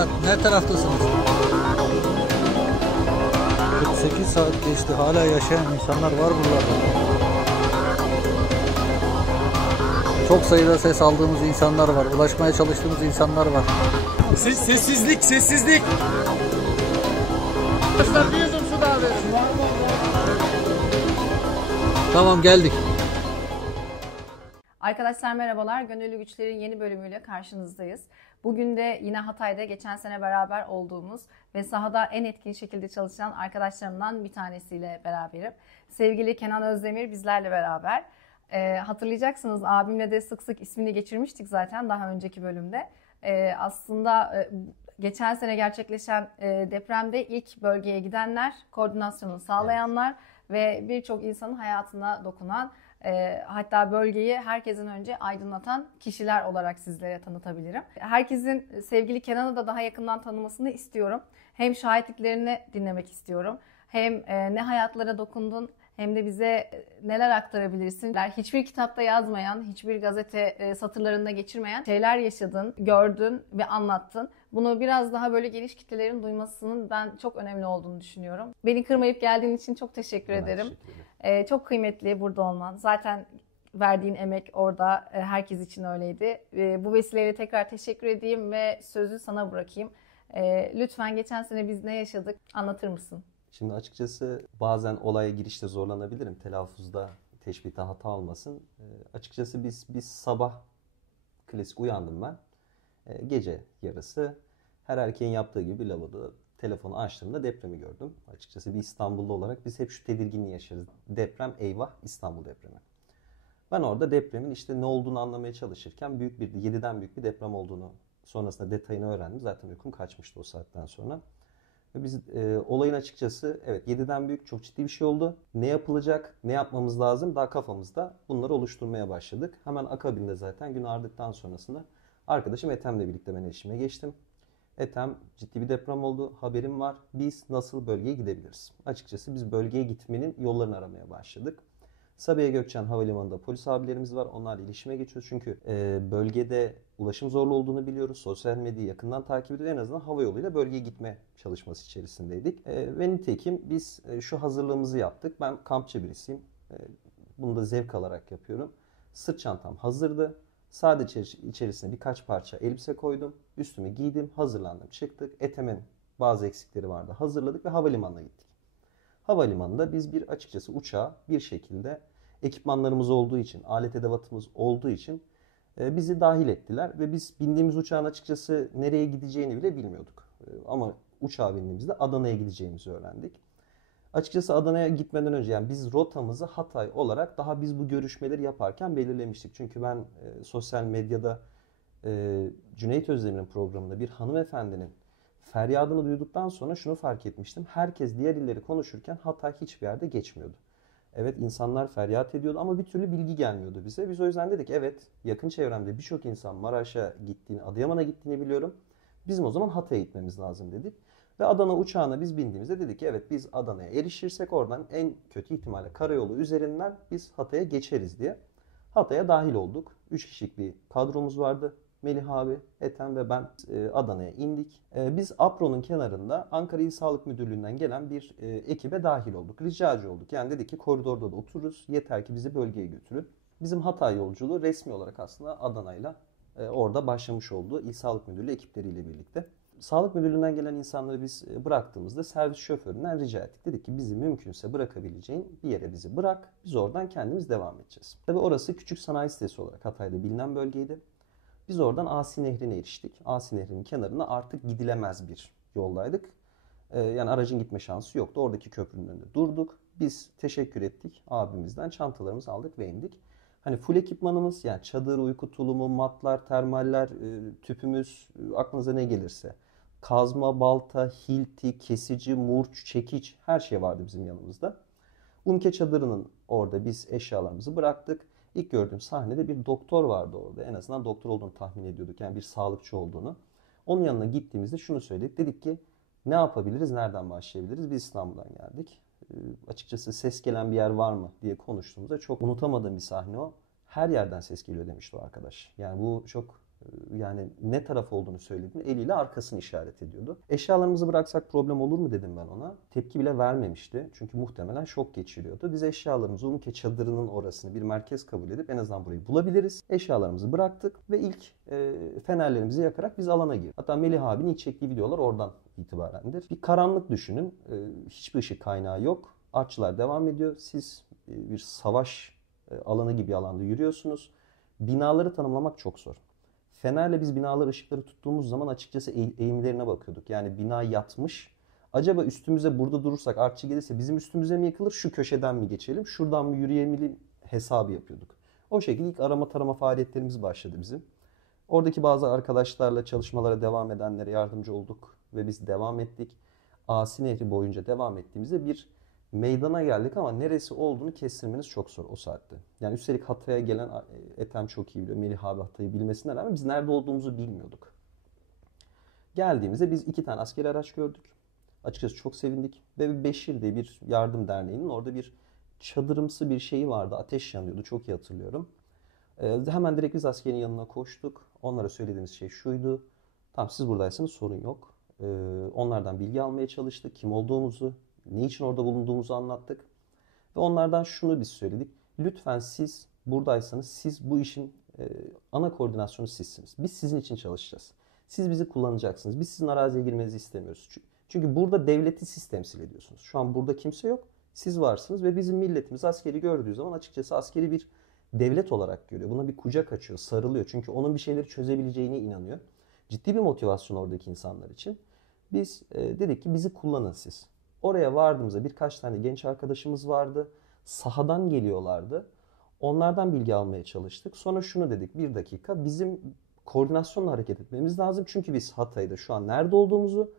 Merhabalar, ne taraftasınız? 48 saat geçti, hala yaşayan insanlar var buralarda. Çok sayıda ses aldığımız insanlar var, ulaşmaya çalıştığımız insanlar var. Sessizlik, sessizlik. Tamam, geldik. Arkadaşlar merhabalar. Gönüllü Güçler'in yeni bölümüyle karşınızdayız. Bugün de yine Hatay'da geçen sene beraber olduğumuz ve sahada en etkin şekilde çalışan arkadaşlarımdan bir tanesiyle beraberim. Sevgili Kenan Özdemir bizlerle beraber. Hatırlayacaksınız, abimle de sık sık ismini geçirmiştik zaten daha önceki bölümde. Aslında geçen sene gerçekleşen depremde ilk bölgeye gidenler, koordinasyonu sağlayanlar ve birçok insanın hayatına dokunan, hatta bölgeyi herkesin önce aydınlatan kişiler olarak sizlere tanıtabilirim. Herkesin sevgili Kenan'ı da daha yakından tanımasını istiyorum. Hem şahitliklerini dinlemek istiyorum. Hem ne hayatlara dokundun hem de bize neler aktarabilirsin. Hiçbir kitapta yazmayan, hiçbir gazete satırlarında geçirmeyen şeyler yaşadın, gördün ve anlattın. Bunu biraz daha böyle geniş kitlelerin duymasının ben çok önemli olduğunu düşünüyorum. Beni kırmayıp geldiğin için çok teşekkür ederim. Çok kıymetli burada olman. Zaten verdiğin emek orada herkes için öyleydi. Bu vesileyle tekrar teşekkür edeyim ve sözü sana bırakayım. Lütfen geçen sene biz ne yaşadık anlatır mısın? Şimdi açıkçası bazen olaya girişte zorlanabilirim. Telaffuzda teşbihte hata olmasın. Açıkçası biz sabah klasik uyandım ben. Gece yarısı her erkeğin yaptığı gibi lavaboda telefonu açtığımda depremi gördüm. Açıkçası bir İstanbullu olarak biz hep şu tedirginliği yaşarız. Deprem, eyvah, İstanbul depremi. Ben orada depremin işte ne olduğunu anlamaya çalışırken 7'den büyük bir deprem olduğunu, sonrasında detayını öğrendim. Zaten uykum kaçmıştı o saatten sonra. Ve biz olayın açıkçası evet 7'den büyük, çok ciddi bir şey oldu. Ne yapılacak, ne yapmamız lazım daha kafamızda bunları oluşturmaya başladık. Hemen akabinde zaten gün ardıktan sonrasında arkadaşım Ethem'le birlikte ben eşime geçtim. Ethem, ciddi bir deprem oldu, haberim var. Biz nasıl bölgeye gidebiliriz? Açıkçası biz bölgeye gitmenin yollarını aramaya başladık. Sabiha Gökçen Havalimanı'nda polis abilerimiz var. Onlarla iletişime geçiyoruz. Çünkü bölgede ulaşım zorlu olduğunu biliyoruz. Sosyal medyayı yakından takip ediyoruz. En azından hava yoluyla bölgeye gitme çalışması içerisindeydik. Ve nitekim biz şu hazırlığımızı yaptık. Ben kampçı birisiyim. Bunu da zevk alarak yapıyorum. Sırt çantam hazırdı. Sadece içerisine birkaç parça elbise koydum. Üstümü giydim, hazırlandım, çıktık. Ethem'in bazı eksikleri vardı. Hazırladık ve havalimanına gittik. Havalimanında biz açıkçası uçağa bir şekilde ekipmanlarımız olduğu için, alet edevatımız olduğu için bizi dahil ettiler. Ve biz bindiğimiz uçağın açıkçası nereye gideceğini bile bilmiyorduk. Ama uçağa bindiğimizde Adana'ya gideceğimizi öğrendik. Açıkçası Adana'ya gitmeden önce yani biz rotamızı Hatay olarak daha biz bu görüşmeleri yaparken belirlemiştik. Çünkü ben sosyal medyada Cüneyt Özdemir'in programında bir hanımefendinin feryadını duyduktan sonra şunu fark etmiştim. Herkes diğer illeri konuşurken Hatay hiçbir yerde geçmiyordu. Evet, insanlar feryat ediyordu ama bir türlü bilgi gelmiyordu bize. Biz o yüzden dedik evet, yakın çevremde birçok insan Maraş'a gittiğini, Adıyaman'a gittiğini biliyorum. Bizim o zaman Hatay'a gitmemiz lazım dedik. Ve Adana uçağına biz bindiğimizde dedik ki evet, biz Adana'ya erişirsek oradan en kötü ihtimalle karayolu üzerinden biz Hatay'a geçeriz diye. Hatay'a dahil olduk. 3 kişilik bir kadromuz vardı. Melih abi, Ethem ve ben Adana'ya indik. Biz APRO'nun kenarında Ankara İl Sağlık Müdürlüğü'nden gelen bir ekibe dahil olduk. Ricacı olduk. Yani dedik ki koridorda da otururuz. Yeter ki bizi bölgeye götürün. Bizim Hatay yolculuğu resmi olarak aslında Adana'yla orada başlamış oldu. İl Sağlık Müdürlüğü ekipleriyle birlikte. Sağlık Müdürlüğü'nden gelen insanları biz bıraktığımızda servis şoföründen rica ettik. Dedik ki bizi mümkünse bırakabileceğin bir yere bizi bırak. Biz oradan kendimiz devam edeceğiz. Tabii orası küçük sanayi sitesi olarak Hatay'da bilinen bölgeydi. Biz oradan Asi Nehri'ne eriştik. Asi Nehri'nin kenarında artık gidilemez bir yoldaydık. Yani aracın gitme şansı yoktu. Oradaki köprünün önünde durduk. Biz teşekkür ettik abimizden. Çantalarımızı aldık ve indik. Hani full ekipmanımız yani çadır, uyku tulumu, matlar, termaller, tüpümüz, aklınıza ne gelirse. Kazma, balta, hilti, kesici, murç, çekiç her şey vardı bizim yanımızda. Umke çadırının orada biz eşyalarımızı bıraktık. İlk gördüğüm sahnede bir doktor vardı orada. En azından doktor olduğunu tahmin ediyorduk. Yani bir sağlıkçı olduğunu. Onun yanına gittiğimizde şunu söyledik. Dedik ki ne yapabiliriz, nereden başlayabiliriz? Biz İstanbul'dan geldik. Açıkçası ses gelen bir yer var mı diye konuştuğumuzda çok unutamadığım bir sahne o. Her yerden ses geliyor demişti o arkadaş. Yani bu çok Yani ne taraf olduğunu söylediğinde eliyle arkasını işaret ediyordu. Eşyalarımızı bıraksak problem olur mu dedim ben ona. Tepki bile vermemişti. Çünkü muhtemelen şok geçiriyordu. Biz eşyalarımızı Umke çadırının orasını bir merkez kabul edip en azından burayı bulabiliriz. Eşyalarımızı bıraktık ve ilk fenerlerimizi yakarak biz alana girdik. Hatta Melih abinin ilk çektiği videolar oradan itibarendir. Bir karanlık düşünün. Hiçbir ışık kaynağı yok. Artçılar devam ediyor. Siz bir savaş alanı gibi alanda yürüyorsunuz. Binaları tanımlamak çok zor. Fenerle biz binalar ışıkları tuttuğumuz zaman açıkçası eğimlerine bakıyorduk. Yani bina yatmış. Acaba üstümüze burada durursak artçı gelirse bizim üstümüze mi yıkılır? Şu köşeden mi geçelim? Şuradan mı yürüyelim? Hesabı yapıyorduk. O şekilde ilk arama tarama faaliyetlerimiz başladı bizim. Oradaki bazı arkadaşlarla çalışmalara devam edenlere yardımcı olduk. Ve biz devam ettik. Asi Nehri boyunca devam ettiğimizde bir meydana geldik ama neresi olduğunu kestirmeniz çok zor o saatte. Yani üstelik Hatay'a gelen Ethem çok iyi biliyor. Melih abi Hatay'ı bilmesine rağmen biz nerede olduğumuzu bilmiyorduk. Geldiğimizde biz 2 tane askeri araç gördük. Açıkçası çok sevindik. Ve Beşir diye bir yardım derneğinin orada bir çadırımsı bir şeyi vardı. Ateş yanıyordu. Çok iyi hatırlıyorum. Hemen direkt biz askerin yanına koştuk. Onlara söylediğimiz şey şuydu. Tamam siz buradaysanız sorun yok. Onlardan bilgi almaya çalıştık. Kim olduğumuzu, ne için orada bulunduğumuzu anlattık. Ve onlardan şunu biz söyledik. Lütfen siz buradaysanız siz bu işin ana koordinasyonu sizsiniz. Biz sizin için çalışacağız. Siz bizi kullanacaksınız. Biz sizin araziye girmenizi istemiyoruz. Çünkü burada devleti siz temsil ediyorsunuz. Şu an burada kimse yok. Siz varsınız ve bizim milletimiz askeri gördüğü zaman açıkçası askeri bir devlet olarak görüyor. Buna bir kucak açıyor, sarılıyor. Çünkü onun bir şeyleri çözebileceğine inanıyor. Ciddi bir motivasyon oradaki insanlar için. Biz dedik ki bizi kullanın siz. Oraya vardığımızda birkaç tane genç arkadaşımız vardı. Sahadan geliyorlardı. Onlardan bilgi almaya çalıştık. Sonra şunu dedik, bir dakika bizim koordinasyonla hareket etmemiz lazım. Çünkü biz Hatay'da şu an nerede olduğumuzu,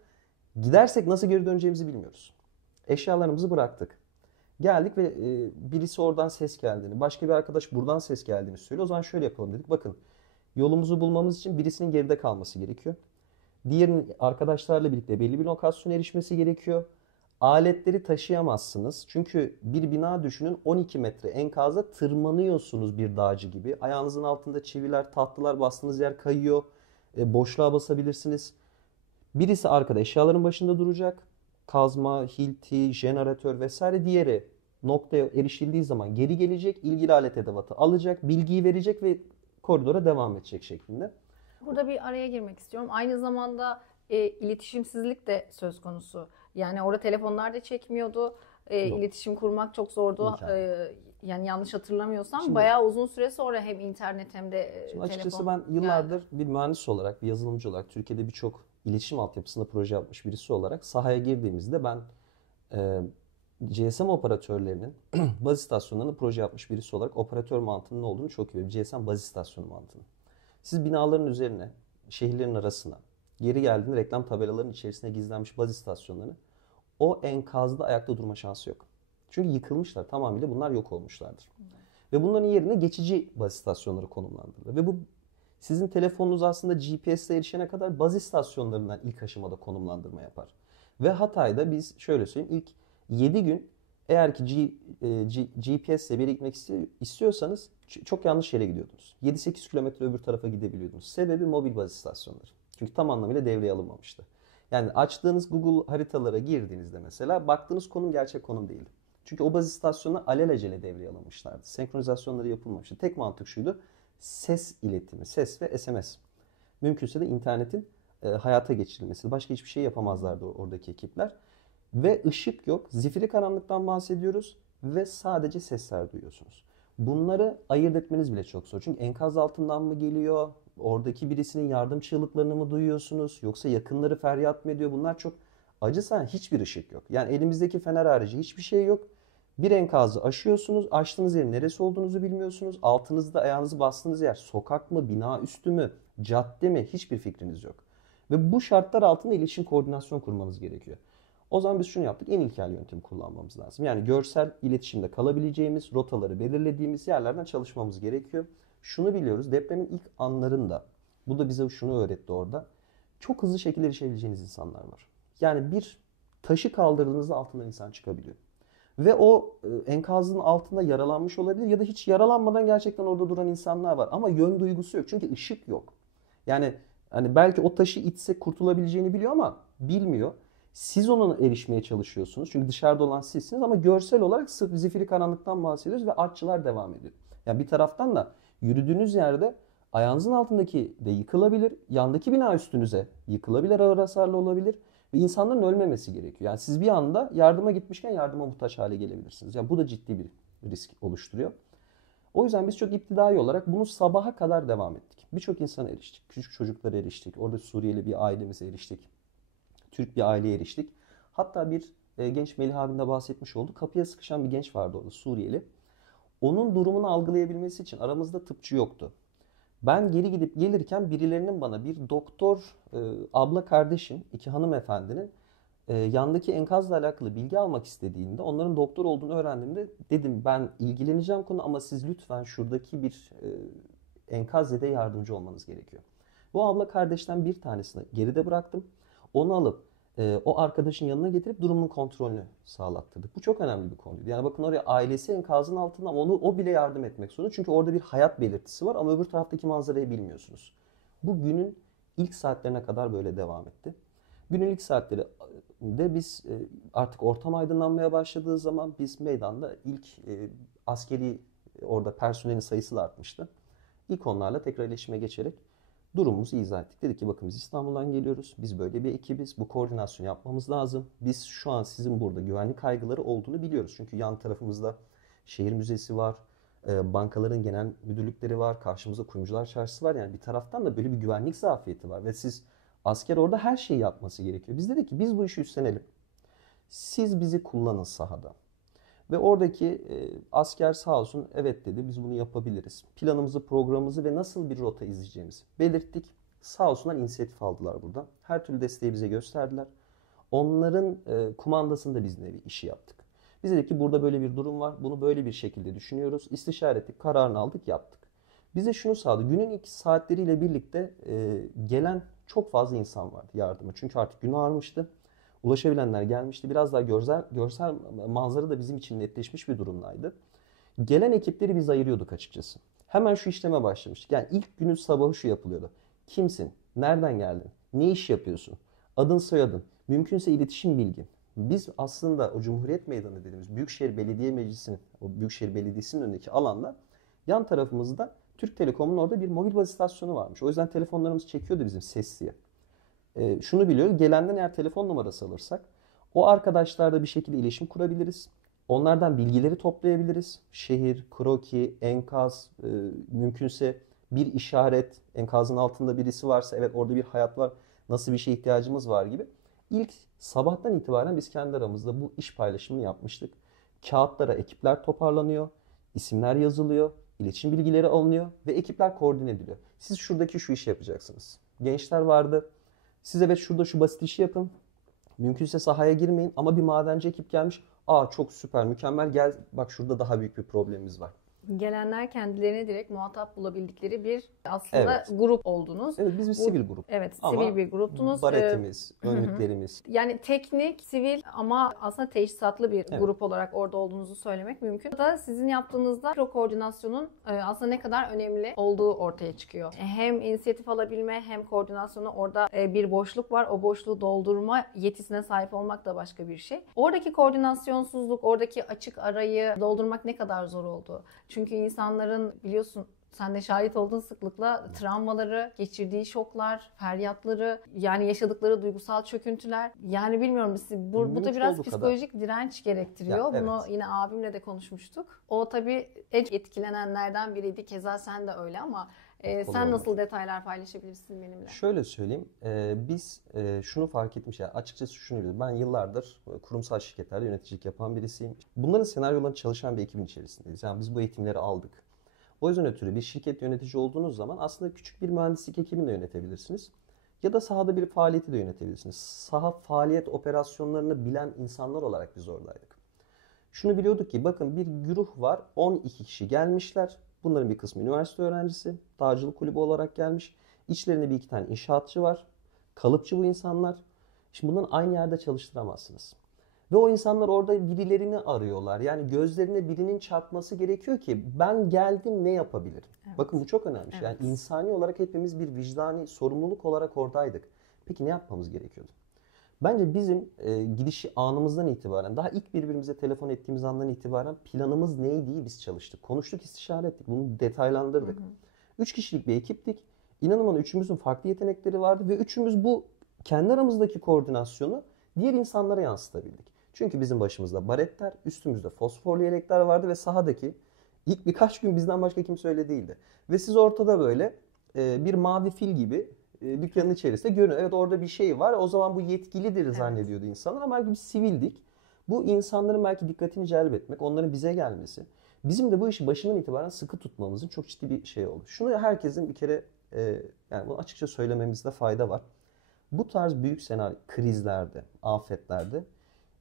gidersek nasıl geri döneceğimizi bilmiyoruz. Eşyalarımızı bıraktık. Geldik ve birisi oradan ses geldiğini, başka bir arkadaş buradan ses geldiğini söylüyor. O zaman şöyle yapalım dedik. Bakın yolumuzu bulmamız için birisinin geride kalması gerekiyor. Diğerinin arkadaşlarla birlikte belli bir lokasyona erişmesi gerekiyor. Aletleri taşıyamazsınız. Çünkü bir bina düşünün 12 metre enkaza tırmanıyorsunuz bir dağcı gibi. Ayağınızın altında çiviler, tahtalar bastığınız yer kayıyor. Boşluğa basabilirsiniz. Birisi arkada eşyaların başında duracak. Kazma, hilti, jeneratör vesaire diğeri noktaya erişildiği zaman geri gelecek. İlgili alet edevatı alacak, bilgiyi verecek ve koridora devam edecek şeklinde. Burada bir araya girmek istiyorum. Aynı zamanda iletişimsizlik de söz konusu. Yani orada telefonlar da çekmiyordu. İletişim kurmak çok zordu. Yani yanlış hatırlamıyorsam Şimdi, bayağı uzun süre sonra hem internet hem de telefon. Açıkçası ben yıllardır bir mühendis olarak, bir yazılımcı olarak Türkiye'de birçok iletişim altyapısında proje yapmış birisi olarak sahaya girdiğimizde ben GSM operatörlerinin baz istasyonlarında proje yapmış birisi olarak operatör mantığının ne olduğunu çok iyi biliyorum. GSM baz istasyonu mantığını. Siz binaların üzerine, şehirlerin arasına, geri geldiğinde reklam tabelalarının içerisine gizlenmiş baz istasyonlarını o enkazda ayakta durma şansı yok. Çünkü yıkılmışlar. Tamamıyla bunlar yok olmuşlardır. Ve bunların yerine geçici baz istasyonları konumlandırılır. Ve bu sizin telefonunuz aslında GPS'le erişene kadar baz istasyonlarından ilk aşamada konumlandırma yapar. Ve Hatay'da biz şöyle söyleyeyim ilk 7 gün eğer ki GPS'le bir yere gitmek istiyorsanız çok yanlış yere gidiyordunuz. 7-8 kilometre öbür tarafa gidebiliyordunuz. Sebebi mobil baz istasyonları. Çünkü tam anlamıyla devreye alınmamıştı. Yani açtığınız Google haritalara girdiğinizde mesela baktığınız konum gerçek konum değildi. Çünkü o baz istasyonu alelacele devreye alınmışlardı. Senkronizasyonları yapılmamıştı. Tek mantık şuydu. Ses iletimi, ses ve SMS. Mümkünse de internetin hayata geçirilmesi. Başka hiçbir şey yapamazlardı oradaki ekipler. Ve ışık yok. Zifiri karanlıktan bahsediyoruz. Ve sadece sesler duyuyorsunuz. Bunları ayırt etmeniz bile çok zor. Çünkü enkaz altından mı geliyor? Oradaki birisinin yardım çığlıklarını mı duyuyorsunuz? Yoksa yakınları feryat mı ediyor? Bunlar çok acı sahne. Hiçbir ışık yok. Yani elimizdeki fener harici hiçbir şey yok. Bir enkazı aşıyorsunuz. Açtığınız yerin neresi olduğunuzu bilmiyorsunuz. Altınızda ayağınızı bastığınız yer sokak mı, bina üstü mü, cadde mi? Hiçbir fikriniz yok. Ve bu şartlar altında iletişim koordinasyon kurmanız gerekiyor. O zaman biz şunu yaptık. En ilkel yöntemi kullanmamız lazım. Yani görsel iletişimde kalabileceğimiz, rotaları belirlediğimiz yerlerden çalışmamız gerekiyor. Şunu biliyoruz. Depremin ilk anlarında, bu da bize şunu öğretti orada. Çok hızlı şekilde erişebileceğiniz insanlar var. Yani bir taşı kaldırdığınızda altından insan çıkabiliyor. Ve o enkazın altında yaralanmış olabilir ya da hiç yaralanmadan gerçekten orada duran insanlar var. Ama yön duygusu yok. Çünkü ışık yok. Yani hani belki o taşı itse kurtulabileceğini biliyor ama bilmiyor. Siz ona erişmeye çalışıyorsunuz. Çünkü dışarıda olan sizsiniz ama görsel olarak sırf zifiri karanlıktan bahsediyoruz ve artçılar devam ediyor. Yani bir taraftan da yürüdüğünüz yerde ayağınızın altındaki de yıkılabilir. Yandaki bina üstünüze yıkılabilir, ağır hasarlı olabilir. Ve insanların ölmemesi gerekiyor. Yani siz bir anda yardıma gitmişken yardıma muhtaç hale gelebilirsiniz. Yani bu da ciddi bir risk oluşturuyor. O yüzden biz çok iptidai olarak bunu sabaha kadar devam ettik. Birçok insana eriştik. Küçük çocuklara eriştik. Orada Suriyeli bir ailemize eriştik. Türk bir aileye eriştik. Hatta bir genç Melih abim de bahsetmiş oldu. Kapıya sıkışan bir genç vardı orada, Suriyeli. Onun durumunu algılayabilmesi için aramızda tıpçı yoktu. Ben geri gidip gelirken birilerinin bana bir doktor abla kardeşim, iki hanımefendinin yandaki enkazla alakalı bilgi almak istediğinde onların doktor olduğunu öğrendiğimde dedim ben ilgileneceğim konu ama siz lütfen şuradaki bir enkaz yardımcı olmanız gerekiyor. Bu abla kardeşten bir tanesini geride bıraktım. Onu alıp o arkadaşın yanına getirip durumun kontrolünü sağlattırdık. Bu çok önemli bir konuydu. Yani bakın oraya ailesi enkazın altında ama o bile yardım etmek zorunda. Çünkü orada bir hayat belirtisi var ama öbür taraftaki manzarayı bilmiyorsunuz. Bu günün ilk saatlerine kadar böyle devam etti. Günün ilk saatleri de biz artık ortam aydınlanmaya başladığı zaman biz meydanda ilk askeri orada personelin sayısı da artmıştı. İlk onlarla tekrar iletişime geçerek durumumuzu izah ettik. Dedik ki bakın biz İstanbul'dan geliyoruz. Biz böyle bir ekibiz. Bu koordinasyonu yapmamız lazım. Biz şu an sizin burada güvenlik kaygıları olduğunu biliyoruz. Çünkü yan tarafımızda şehir müzesi var. Bankaların genel müdürlükleri var. Karşımızda Kuyumcular Çarşısı var. Yani bir taraftan da böyle bir güvenlik zafiyeti var. Ve siz asker orada her şeyi yapması gerekiyor. Biz dedik ki biz bu işi üstlenelim. Siz bizi kullanın sahada. Ve oradaki asker sağ olsun evet dedi biz bunu yapabiliriz. Planımızı, programımızı ve nasıl bir rota izleyeceğimizi belirttik. Sağ olsunlar inisiyatif aldılar burada. Her türlü desteği bize gösterdiler. Onların kumandasında biz nevi işi yaptık. Biz dedik ki burada böyle bir durum var. Bunu böyle bir şekilde düşünüyoruz. İstişare ettik, kararını aldık, yaptık. Bize şunu sağladı. Günün ilk saatleriyle birlikte gelen çok fazla insan vardı yardıma. Çünkü artık gün ağarmıştı. Ulaşabilenler gelmişti. Biraz daha görsel manzara da bizim için netleşmiş bir durumdaydı. Gelen ekipleri biz ayırıyorduk açıkçası. Hemen şu işleme başlamıştık. Yani ilk günün sabahı şu yapılıyordu. Kimsin? Nereden geldin? Ne iş yapıyorsun? Adın soyadın. Mümkünse iletişim bilgin. Biz aslında o Cumhuriyet Meydanı dediğimiz Büyükşehir Belediye Meclisi'nin, o Büyükşehir Belediyesi'nin önündeki alanda yan tarafımızda Türk Telekom'un orada bir mobil baz istasyonu varmış. O yüzden telefonlarımız çekiyordu bizim sesliye. Şunu biliyoruz. Gelenden eğer telefon numarası alırsak o arkadaşlarla bir şekilde iletişim kurabiliriz. Onlardan bilgileri toplayabiliriz. Şehir, kroki, enkaz, mümkünse bir işaret, enkazın altında birisi varsa evet orada bir hayat var, nasıl bir şeye ihtiyacımız var gibi. İlk sabahtan itibaren biz kendi aramızda bu iş paylaşımını yapmıştık. Kağıtlara ekipler toparlanıyor, isimler yazılıyor, iletişim bilgileri alınıyor ve ekipler koordine ediliyor. Siz şuradaki şu işi yapacaksınız. Gençler vardı. Siz evet şurada şu basit işi yapın. Mümkünse sahaya girmeyin ama bir madenci ekip gelmiş. Aa çok süper, mükemmel gel bak şurada daha büyük bir problemimiz var. Gelenler kendilerine direkt muhatap bulabildikleri bir aslında Evet. grup oldunuz. Evet biz bir sivil grup. Evet, Ama sivil bir gruptunuz. baretimiz, önlüklerimiz. Yani teknik, sivil ama aslında teçhizatlı bir Evet. grup olarak orada olduğunuzu söylemek mümkün. Da sizin yaptığınızda pro koordinasyonun aslında ne kadar önemli olduğu ortaya çıkıyor. Hem inisiyatif alabilme hem koordinasyonu orada bir boşluk var. O boşluğu doldurma yetisine sahip olmak da başka bir şey. Oradaki koordinasyonsuzluk, oradaki açık arayı doldurmak ne kadar zor oldu? Çünkü insanların biliyorsun sen de şahit olduğun sıklıkla travmaları, geçirdiği şoklar, feryatları, yani yaşadıkları duygusal çöküntüler. Yani bilmiyorum bu da biraz psikolojik direnç gerektiriyor. Ya, evet. Bunu yine abimle de konuşmuştuk. O tabii en etkilenenlerden biriydi. Keza sen de öyle ama sen nasıl detaylar paylaşabilirsin benimle? Şöyle söyleyeyim. Biz şunu fark etmiş. Yani açıkçası şunu biliyorum. Ben yıllardır kurumsal şirketlerde yöneticilik yapan birisiyim. Bunların senaryolarını çalışan bir ekibin içerisindeyiz. Yani biz bu eğitimleri aldık. O yüzden ötürü bir şirket yönetici olduğunuz zaman aslında küçük bir mühendislik ekibini de yönetebilirsiniz. Ya da sahada bir faaliyeti de yönetebilirsiniz. Saha faaliyet operasyonlarını bilen insanlar olarak biz oradaydık. Şunu biliyorduk ki bakın bir güruh var, 12 kişi gelmişler. Bunların bir kısmı üniversite öğrencisi, dağcılık kulübü olarak gelmiş. İçlerinde bir iki tane inşaatçı var. Kalıpçı bu insanlar. Şimdi bunların aynı yerde çalıştıramazsınız. Ve o insanlar orada birilerini arıyorlar. Yani gözlerine birinin çarpması gerekiyor ki ben geldim, ne yapabilirim? Evet. Bakın bu çok önemli. Evet. Yani insani olarak hepimiz bir vicdani sorumluluk olarak oradaydık. Peki ne yapmamız gerekiyordu? Bence bizim gidiş anımızdan itibaren, daha ilk birbirimize telefon ettiğimiz andan itibaren planımız neydi biz çalıştık. Konuştuk, istişare ettik, bunu detaylandırdık. 3 kişilik bir ekiptik. İnanın bana üçümüzün farklı yetenekleri vardı ve üçümüz bu kendi aramızdaki koordinasyonu diğer insanlara yansıtabildik. Çünkü bizim başımızda baretler, üstümüzde fosforlu yelekler vardı ve sahadaki ilk birkaç gün bizden başka kimse öyle değildi. Ve siz ortada böyle bir mavi fil gibi dükkanın içerisinde görünüyor. Evet, orada bir şey var. O zaman bu yetkilidir zannediyordu insanlar ama belki biz sivildik. Bu insanların belki dikkatini celbetmek, onların bize gelmesi. Bizim de bu işi başından itibaren sıkı tutmamızın çok ciddi bir şey oldu. Şunu herkesin bir kere yani bunu açıkça söylememizde fayda var. Bu tarz büyük senaryo, krizlerde, afetlerde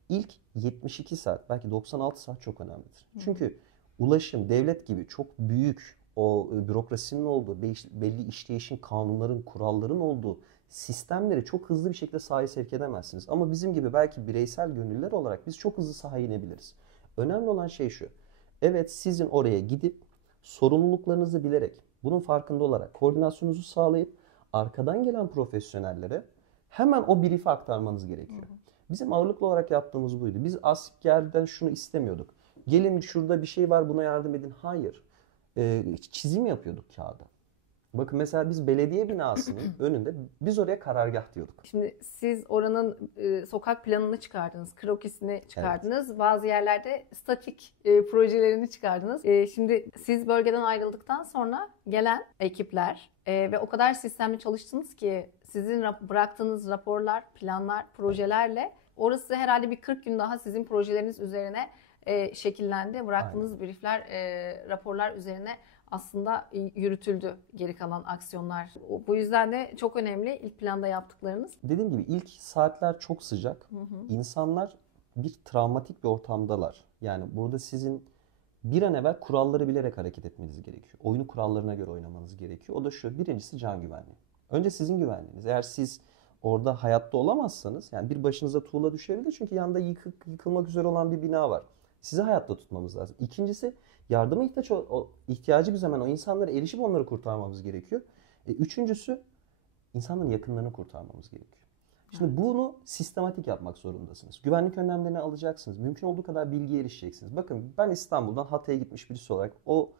ilk 72 saat, belki 96 saat çok önemlidir. Çünkü ulaşım, devlet gibi çok büyük, o bürokrasinin olduğu, belli işleyişin, kanunların, kuralların olduğu sistemleri çok hızlı bir şekilde sahaya sevk edemezsiniz. Ama bizim gibi belki bireysel gönüllüler olarak biz çok hızlı sahaya inebiliriz. Önemli olan şey şu. Evet, sizin oraya gidip sorumluluklarınızı bilerek, bunun farkında olarak koordinasyonunuzu sağlayıp arkadan gelen profesyonellere hemen o brief'i aktarmanız gerekiyor. Bizim ağırlıklı olarak yaptığımız buydu. Biz askerden şunu istemiyorduk. Gelin şurada bir şey var, buna yardım edin. Hayır. Çizim yapıyorduk kağıda. Bakın mesela biz belediye binasının önünde biz oraya karargah diyorduk. Şimdi siz oranın sokak planını çıkardınız, krokisini çıkardınız. Evet. Bazı yerlerde statik projelerini çıkardınız. Şimdi siz bölgeden ayrıldıktan sonra gelen ekipler ve o kadar sistemli çalıştınız ki sizin bıraktığınız raporlar, planlar, projelerle orası herhalde bir 40 gün daha sizin projeleriniz üzerine şekillendi. Bıraktığınız briefler, raporlar üzerine aslında yürütüldü geri kalan aksiyonlar. Bu yüzden de çok önemli ilk planda yaptıklarınız. Dediğim gibi ilk saatler çok sıcak. İnsanlar bir travmatik bir ortamdalar. Yani burada sizin bir an evvel kuralları bilerek hareket etmeniz gerekiyor. Oyunu kurallarına göre oynamanız gerekiyor. O da şu: birincisi can güvenliği. Önce sizin güvenliğiniz. Eğer siz orada hayatta olamazsanız, yani bir başınıza tuğla düşebilir çünkü yanında yıkılmak üzere olan bir bina var. Sizi hayatta tutmamız lazım. İkincisi, yardıma ihtiyacı bir zaman o insanlara erişip onları kurtarmamız gerekiyor. Üçüncüsü, insanların yakınlarını kurtarmamız gerekiyor. Şimdi bunu sistematik yapmak zorundasınız. Güvenlik önlemlerini alacaksınız. Mümkün olduğu kadar bilgiye erişeceksiniz. Bakın, ben İstanbul'dan Hatay'a gitmiş birisi olarak o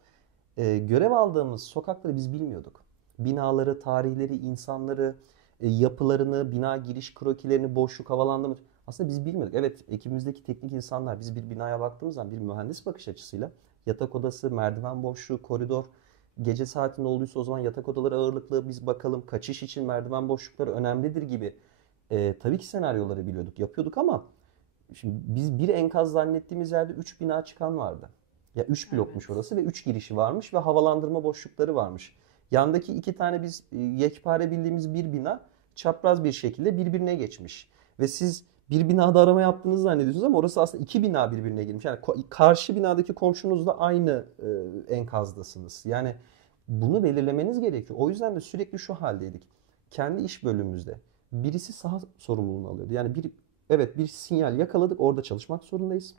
görev aldığımız sokakları biz bilmiyorduk. Binaları, tarihleri, insanları, yapılarını, bina giriş krokilerini, boşluk, havalandırma... Aslında biz bilmiyorduk. Evet, ekibimizdeki teknik insanlar, biz bir binaya baktığımız zaman bir mühendis bakış açısıyla yatak odası, merdiven boşluğu, koridor, gece saatinde olduysa o zaman yatak odaları ağırlıklı biz bakalım, kaçış için merdiven boşlukları önemlidir gibi tabii ki senaryoları biliyorduk, yapıyorduk ama şimdi biz bir enkaz zannettiğimiz yerde 3 bina çıkan vardı. Ya 3 blokmuş orası ve 3 girişi varmış ve havalandırma boşlukları varmış. Yandaki 2 tane biz yekpare bildiğimiz bir bina çapraz bir şekilde birbirine geçmiş. Ve siz bir binada arama yaptığınızı zannediyorsunuz ama orası aslında 2 bina birbirine girmiş. Yani karşı binadaki komşunuzla aynı enkazdasınız. Yani bunu belirlemeniz gerekiyor. O yüzden de sürekli şu haldeydik. Kendi iş bölümümüzde birisi saha sorumluluğunu alıyordu. Yani bir sinyal yakaladık, orada çalışmak zorundayız.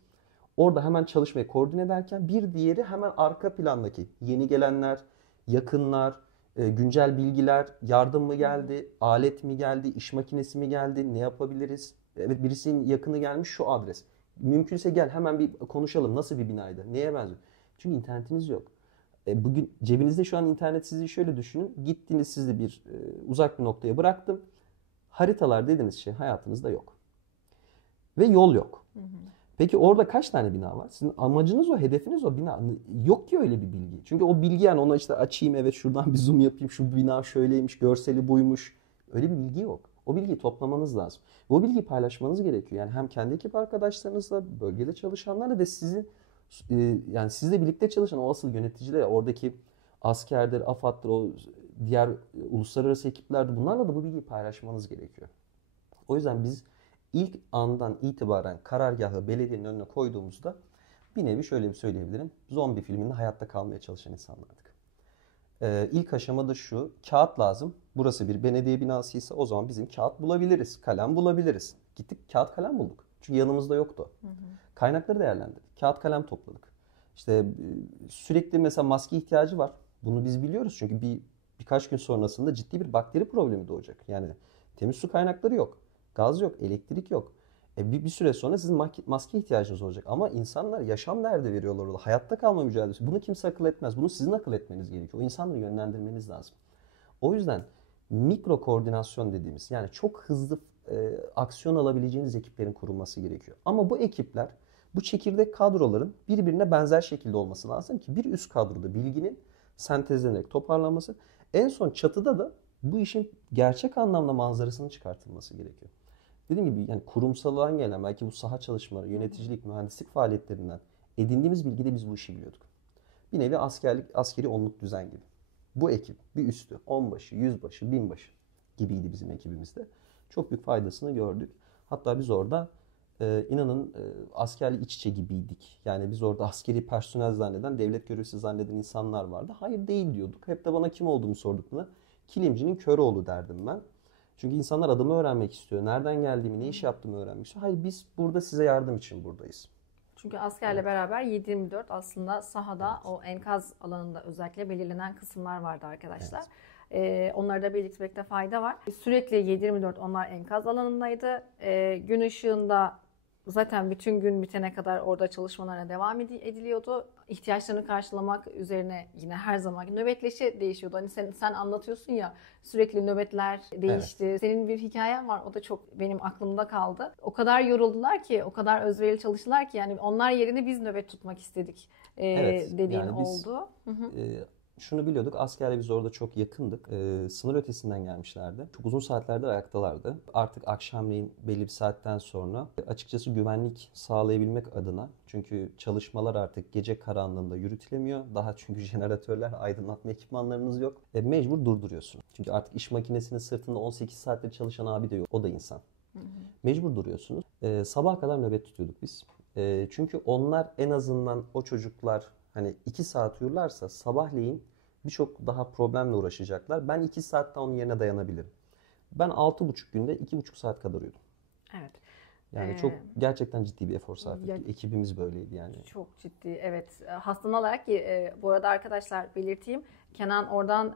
Orada hemen çalışmayı koordine ederken bir diğeri hemen arka plandaki yeni gelenler, yakınlar, güncel bilgiler, yardım mı geldi, alet mi geldi, iş makinesi mi geldi, ne yapabiliriz? Evet, birisinin yakını gelmiş, şu adres. Mümkünse gel hemen bir konuşalım, nasıl bir binaydı, neye benziyor? Çünkü internetiniz yok. Bugün cebinizde şu an internetsizliği şöyle düşünün. Gittiniz, sizi bir uzak bir noktaya bıraktım. Haritalar dediğiniz şey hayatınızda yok. Ve yol yok. Peki orada kaç tane bina var? Sizin amacınız o, hedefiniz o bina. Yok ki öyle bir bilgi. Çünkü o bilgi, yani ona işte açayım, evet şuradan bir zoom yapayım, şu bina şöyleymiş, görseli buymuş. Öyle bir bilgi yok. O bilgiyi toplamanız lazım. Ve o bilgiyi paylaşmanız gerekiyor. Yani hem kendi ekip arkadaşlarınızla, bölgede çalışanlarla ve sizin yani sizle birlikte çalışan o asıl yöneticiler, oradaki askerdir, AFAD'dır, o diğer uluslararası ekiplerdir, bunlarla da bu bilgiyi paylaşmanız gerekiyor. O yüzden biz ilk andan itibaren karargahı belediyenin önüne koyduğumuzda bir nevi şöyle bir söyleyebilirim. Zombi filminde hayatta kalmaya çalışan insanlardık. İlk aşamada şu: kağıt lazım. Burası bir belediye binasıysa o zaman bizim kağıt bulabiliriz, kalem bulabiliriz. Gittik, kağıt kalem bulduk. Çünkü yanımızda yoktu. Kaynakları değerlendirdik. Kağıt kalem topladık. İşte sürekli mesela maske ihtiyacı var. Bunu biz biliyoruz çünkü birkaç gün sonrasında ciddi bir bakteri problemi doğacak. Yani temiz su kaynakları yok. Gaz yok, elektrik yok. Bir süre sonra sizin maske ihtiyacınız olacak. Ama insanlar yaşam derdi veriyorlar orada. Hayatta kalma mücadelesi. Bunu kimse akıl etmez. Bunu sizin akıl etmeniz gerekiyor. O insanları yönlendirmeniz lazım. O yüzden mikro koordinasyon dediğimiz yani çok hızlı aksiyon alabileceğiniz ekiplerin kurulması gerekiyor. Ama bu ekipler, bu çekirdek kadroların birbirine benzer şekilde olması lazım ki bir üst kadroda bilginin sentezlenerek toparlanması, en son çatıda da bu işin gerçek anlamda manzarasını çıkartılması gerekiyor. Dediğim gibi yani kurumsaldan gelen belki bu saha çalışmaları, yöneticilik, mühendislik faaliyetlerinden edindiğimiz bilgide biz bu işi biliyorduk. Bir nevi askeri onluk düzen gibi. Bu ekip bir üstü, onbaşı, yüzbaşı, binbaşı gibiydi bizim ekibimizde. Çok büyük faydasını gördük. Hatta biz orada inanın askerle iç içe gibiydik. Yani biz orada askeri personel zanneden, devlet görevlisi zanneden insanlar vardı. Hayır değil diyorduk. Hep de bana kim olduğumu sorduklarında kilimcinin Köroğlu derdim ben. Çünkü insanlar adımı öğrenmek istiyor. Nereden geldiğimi, ne iş yaptığımı öğrenmek istiyor. Hayır biz burada size yardım için buradayız. Çünkü askerle beraber 7/24 aslında sahada o enkaz alanında özellikle belirlenen kısımlar vardı arkadaşlar. Onları da belirtmekte fayda var. Sürekli 7/24 onlar enkaz alanındaydı. Gün ışığında zaten bütün gün bitene kadar orada çalışmalarına devam ediliyordu. İhtiyaçlarını karşılamak üzerine yine her zaman nöbetleşe değişiyordu. Hani sen anlatıyorsun ya sürekli nöbetler değişti. Evet. Senin bir hikayen var. O da çok benim aklımda kaldı. O kadar yoruldular ki, o kadar özverili çalıştılar ki yani onlar yerine biz nöbet tutmak istedik dediğin yani oldu. Şunu biliyorduk, askerle biz orada çok yakındık. Sınır ötesinden gelmişlerdi. Çok uzun saatlerdir ayaktalardı. Artık akşamleyin belli bir saatten sonra açıkçası güvenlik sağlayabilmek adına, çünkü çalışmalar artık gece karanlığında yürütülemiyor. Daha çünkü jeneratörler, aydınlatma ekipmanlarınız yok. Mecbur durduruyorsun. Çünkü artık iş makinesinin sırtında 18 saattir çalışan abi de yok. O da insan. Mecbur duruyorsunuz. Sabaha kadar nöbet tutuyorduk biz. Çünkü onlar en azından o çocuklar hani 2 saat uyurlarsa sabahleyin birçok daha problemle uğraşacaklar. Ben 2 saatte onun yerine dayanabilirim. Ben 6,5 günde 2,5 saat kadar uyudum. Evet. Yani çok gerçekten ciddi bir efor sarf ettik. Ekibimiz böyleydi yani. Çok ciddi, evet. Hastalanarak bu arada arkadaşlar belirteyim. Kenan oradan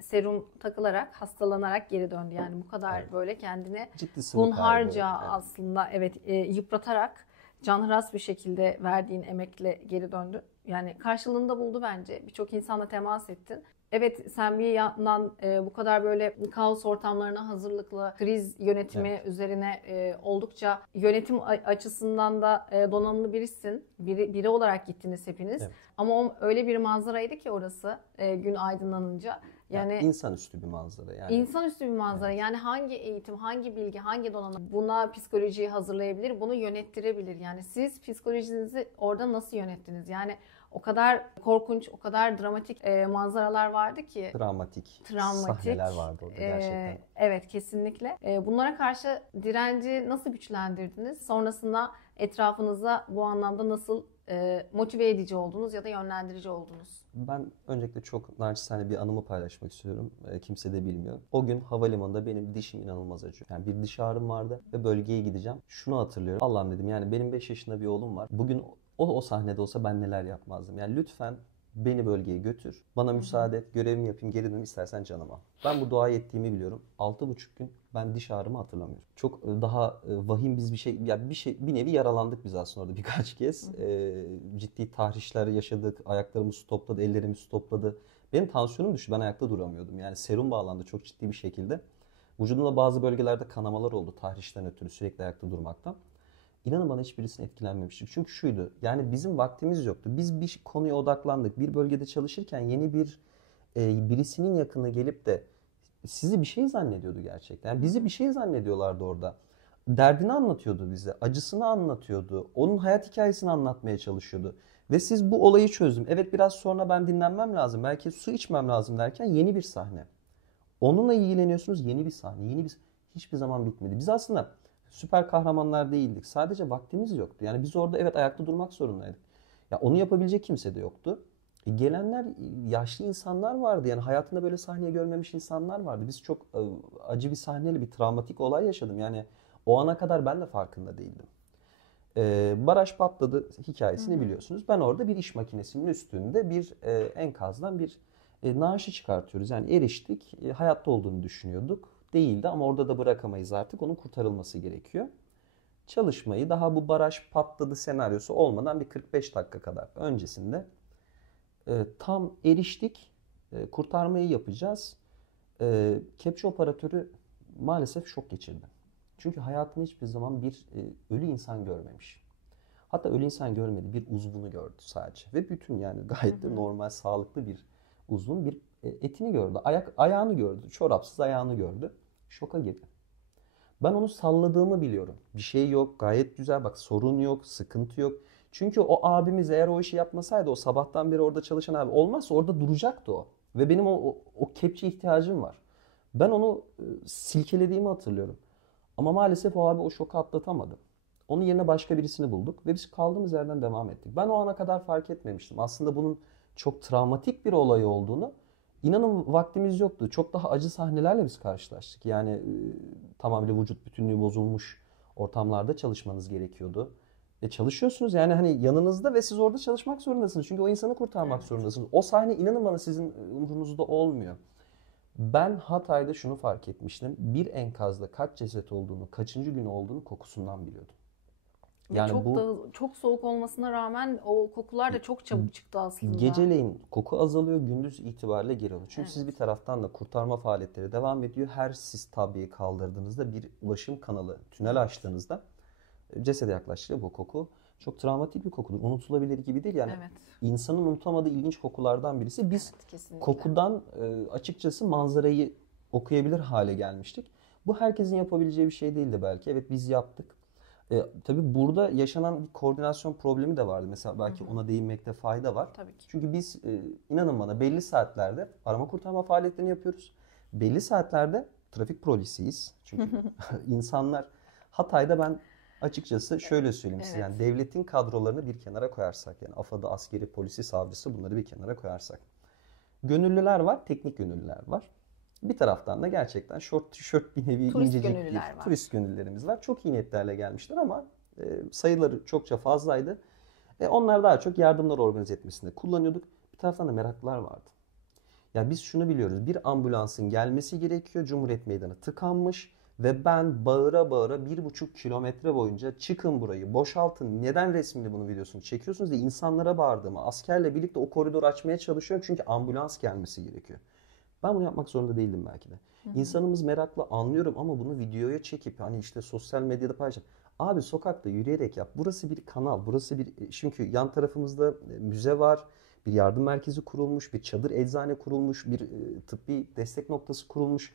serum takılarak, hastalanarak geri döndü. Yani bu kadar böyle kendini hunharca aslında yıpratarak canhıras bir şekilde verdiğin emekle geri döndü. Yani karşılığında buldu bence. Birçok insanla temas ettin. Evet, sen bir yandan bu kadar böyle kaos ortamlarına hazırlıklı, kriz yönetimi üzerine oldukça yönetim açısından da donanımlı birisin. Biri olarak gittiniz hepiniz. Evet. Ama öyle bir manzaraydı ki orası gün aydınlanınca. Yani insanüstü bir manzara. Yani. İnsanüstü bir manzara. Evet. Yani hangi eğitim, hangi bilgi, hangi donanım buna psikolojiyi hazırlayabilir, bunu yönettirebilir? Yani siz psikolojinizi orada nasıl yönettiniz? Yani o kadar korkunç, o kadar dramatik manzaralar vardı ki. Dramatik sahneler vardı orada gerçekten. Evet, kesinlikle. Bunlara karşı direnci nasıl güçlendirdiniz? Sonrasında etrafınıza bu anlamda nasıl motive edici oldunuz ya da yönlendirici oldunuz? Ben öncelikle çok naçizane bir anımı paylaşmak istiyorum. Kimse de bilmiyor. O gün havalimanında benim dişim inanılmaz acıyor. Yani bir diş ağrım vardı ve bölgeye gideceğim. Şunu hatırlıyorum. Allah'ım dedim yani benim 5 yaşında bir oğlum var. Bugün o sahnede olsa ben neler yapmazdım. Yani lütfen beni bölgeye götür. Bana müsaade et. Görevimi yapayım. Geri dön, istersen canıma. Ben bu duayı ettiğimi biliyorum. 6,5 gün ben diş ağrımı hatırlamıyorum. Çok daha vahim biz bir nevi yaralandık biz aslında orada birkaç kez. Ciddi tahrişler yaşadık. Ayaklarımız su topladı, ellerimiz su topladı. Benim tansiyonum düştü. Ben ayakta duramıyordum. Yani serum bağlandı çok ciddi bir şekilde. Vücudumda bazı bölgelerde kanamalar oldu tahrişten ötürü sürekli ayakta durmaktan. İnanın bana hiçbirisine etkilenmemiştik. Çünkü şuydu, yani bizim vaktimiz yoktu. Biz bir konuya odaklandık. Bir bölgede çalışırken yeni birisinin yakını gelip de sizi bir şey zannediyordu gerçekten. Yani bizi bir şey zannediyorlardı orada. Derdini anlatıyordu bize, acısını anlatıyordu. Onun hayat hikayesini anlatmaya çalışıyordu. Ve siz bu olayı çözdüm. Evet biraz sonra ben dinlenmem lazım, belki su içmem lazım derken yeni bir sahne. Onunla ilgileniyorsunuz, yeni bir sahne, hiçbir zaman bitmedi. Biz aslında süper kahramanlar değildik. Sadece vaktimiz yoktu. Yani biz orada evet ayakta durmak zorundaydık. Ya onu yapabilecek kimse de yoktu. Gelenler yaşlı insanlar vardı. Yani hayatında böyle sahneyi görmemiş insanlar vardı. Biz çok acı bir sahneyle bir travmatik olay yaşadım. Yani o ana kadar ben de farkında değildim. Baraj patladı hikayesini biliyorsunuz. Ben orada bir iş makinesinin üstünde bir enkazdan bir naaşı çıkartıyoruz. Yani eriştik, hayatta olduğunu düşünüyorduk. Değildi ama orada da bırakamayız artık. Onun kurtarılması gerekiyor. Çalışmayı daha bu baraj patladı senaryosu olmadan bir 45 dakika kadar öncesinde tam eriştik. Kurtarmayı yapacağız. Kepçe operatörü maalesef şok geçirdi. Çünkü hayatında hiçbir zaman bir ölü insan görmemiş. Hatta ölü insan görmedi, bir uzvunu gördü sadece. Ve bütün yani gayet de normal, sağlıklı bir uzvun bir etini gördü. Ayağını gördü, çorapsız ayağını gördü. Şoka girdi. Ben onu salladığımı biliyorum. Bir şey yok, gayet güzel, bak sorun yok, sıkıntı yok. Çünkü o abimiz eğer o işi yapmasaydı, o sabahtan beri orada çalışan abi olmazsa orada duracaktı o. Ve benim o kepçe ihtiyacım var. Ben onu silkelediğimi hatırlıyorum. Ama maalesef o abi o şoku atlatamadı. Onun yerine başka birisini bulduk ve biz kaldığımız yerden devam ettik. Ben o ana kadar fark etmemiştim. Aslında bunun çok travmatik bir olay olduğunu, inanın vaktimiz yoktu. Çok daha acı sahnelerle biz karşılaştık. Yani tamamıyla vücut bütünlüğü bozulmuş ortamlarda çalışmanız gerekiyordu. Çalışıyorsunuz yani hani yanınızda ve siz orada çalışmak zorundasınız. Çünkü o insanı kurtarmak zorundasınız. O sahne inanın bana sizin umrunuzda olmuyor. Ben Hatay'da şunu fark etmiştim. Bir enkazda kaç ceset olduğunu, kaçıncı gün olduğunu kokusundan biliyordum. Yani çok soğuk olmasına rağmen o kokular da çok çabuk çıktı aslında. Geceleyin koku azalıyor, gündüz itibariyle geri alıyor. Çünkü siz bir taraftan da kurtarma faaliyetleri devam ediyor. Her sis tabiyi kaldırdığınızda, bir ulaşım kanalı, tünel açtığınızda cesede yaklaştığı bu koku çok travmatik bir kokudur. Unutulabilir gibi değil. Yani insanın unutamadığı ilginç kokulardan birisi. Biz kokudan açıkçası manzarayı okuyabilir hale gelmiştik. Bu herkesin yapabileceği bir şey değildi belki. Evet biz yaptık. Tabii burada yaşanan bir koordinasyon problemi de vardı. Mesela belki ona değinmekte fayda var. Tabii ki. Çünkü biz inanın bana belli saatlerde arama kurtarma faaliyetlerini yapıyoruz. Belli saatlerde trafik polisiyiz. Çünkü insanlar Hatay'da ben açıkçası şöyle söyleyeyim size. Yani devletin kadrolarını bir kenara koyarsak, yani AFAD'ı, askeri, polisi, savcısı, bunları bir kenara koyarsak. Gönüllüler var, teknik gönüllüler var. Bir taraftan da gerçekten şort tişört bir nevi incecik bir turist gönüllerimiz var. Çok iyi niyetlerle gelmişler ama sayıları çokça fazlaydı. Onlar daha çok yardımlar organize etmesinde kullanıyorduk. Bir taraftan da meraklılar vardı. Ya biz şunu biliyoruz. Bir ambulansın gelmesi gerekiyor. Cumhuriyet Meydanı tıkanmış. Ve ben bağıra bağıra 1,5 kilometre boyunca çıkın burayı, boşaltın, neden resmini bunu videosunu çekiyorsunuz diye insanlara bağırdığımı, askerle birlikte o koridoru açmaya çalışıyorum çünkü ambulans gelmesi gerekiyor. Ben bunu yapmak zorunda değildim belki de. İnsanımız meraklı, anlıyorum ama bunu videoya çekip hani işte sosyal medyada paylaşıp abi sokakta yürüyerek yap. Burası bir kanal, burası bir, çünkü yan tarafımızda müze var, bir yardım merkezi kurulmuş, bir çadır eczane kurulmuş, bir tıbbi destek noktası kurulmuş.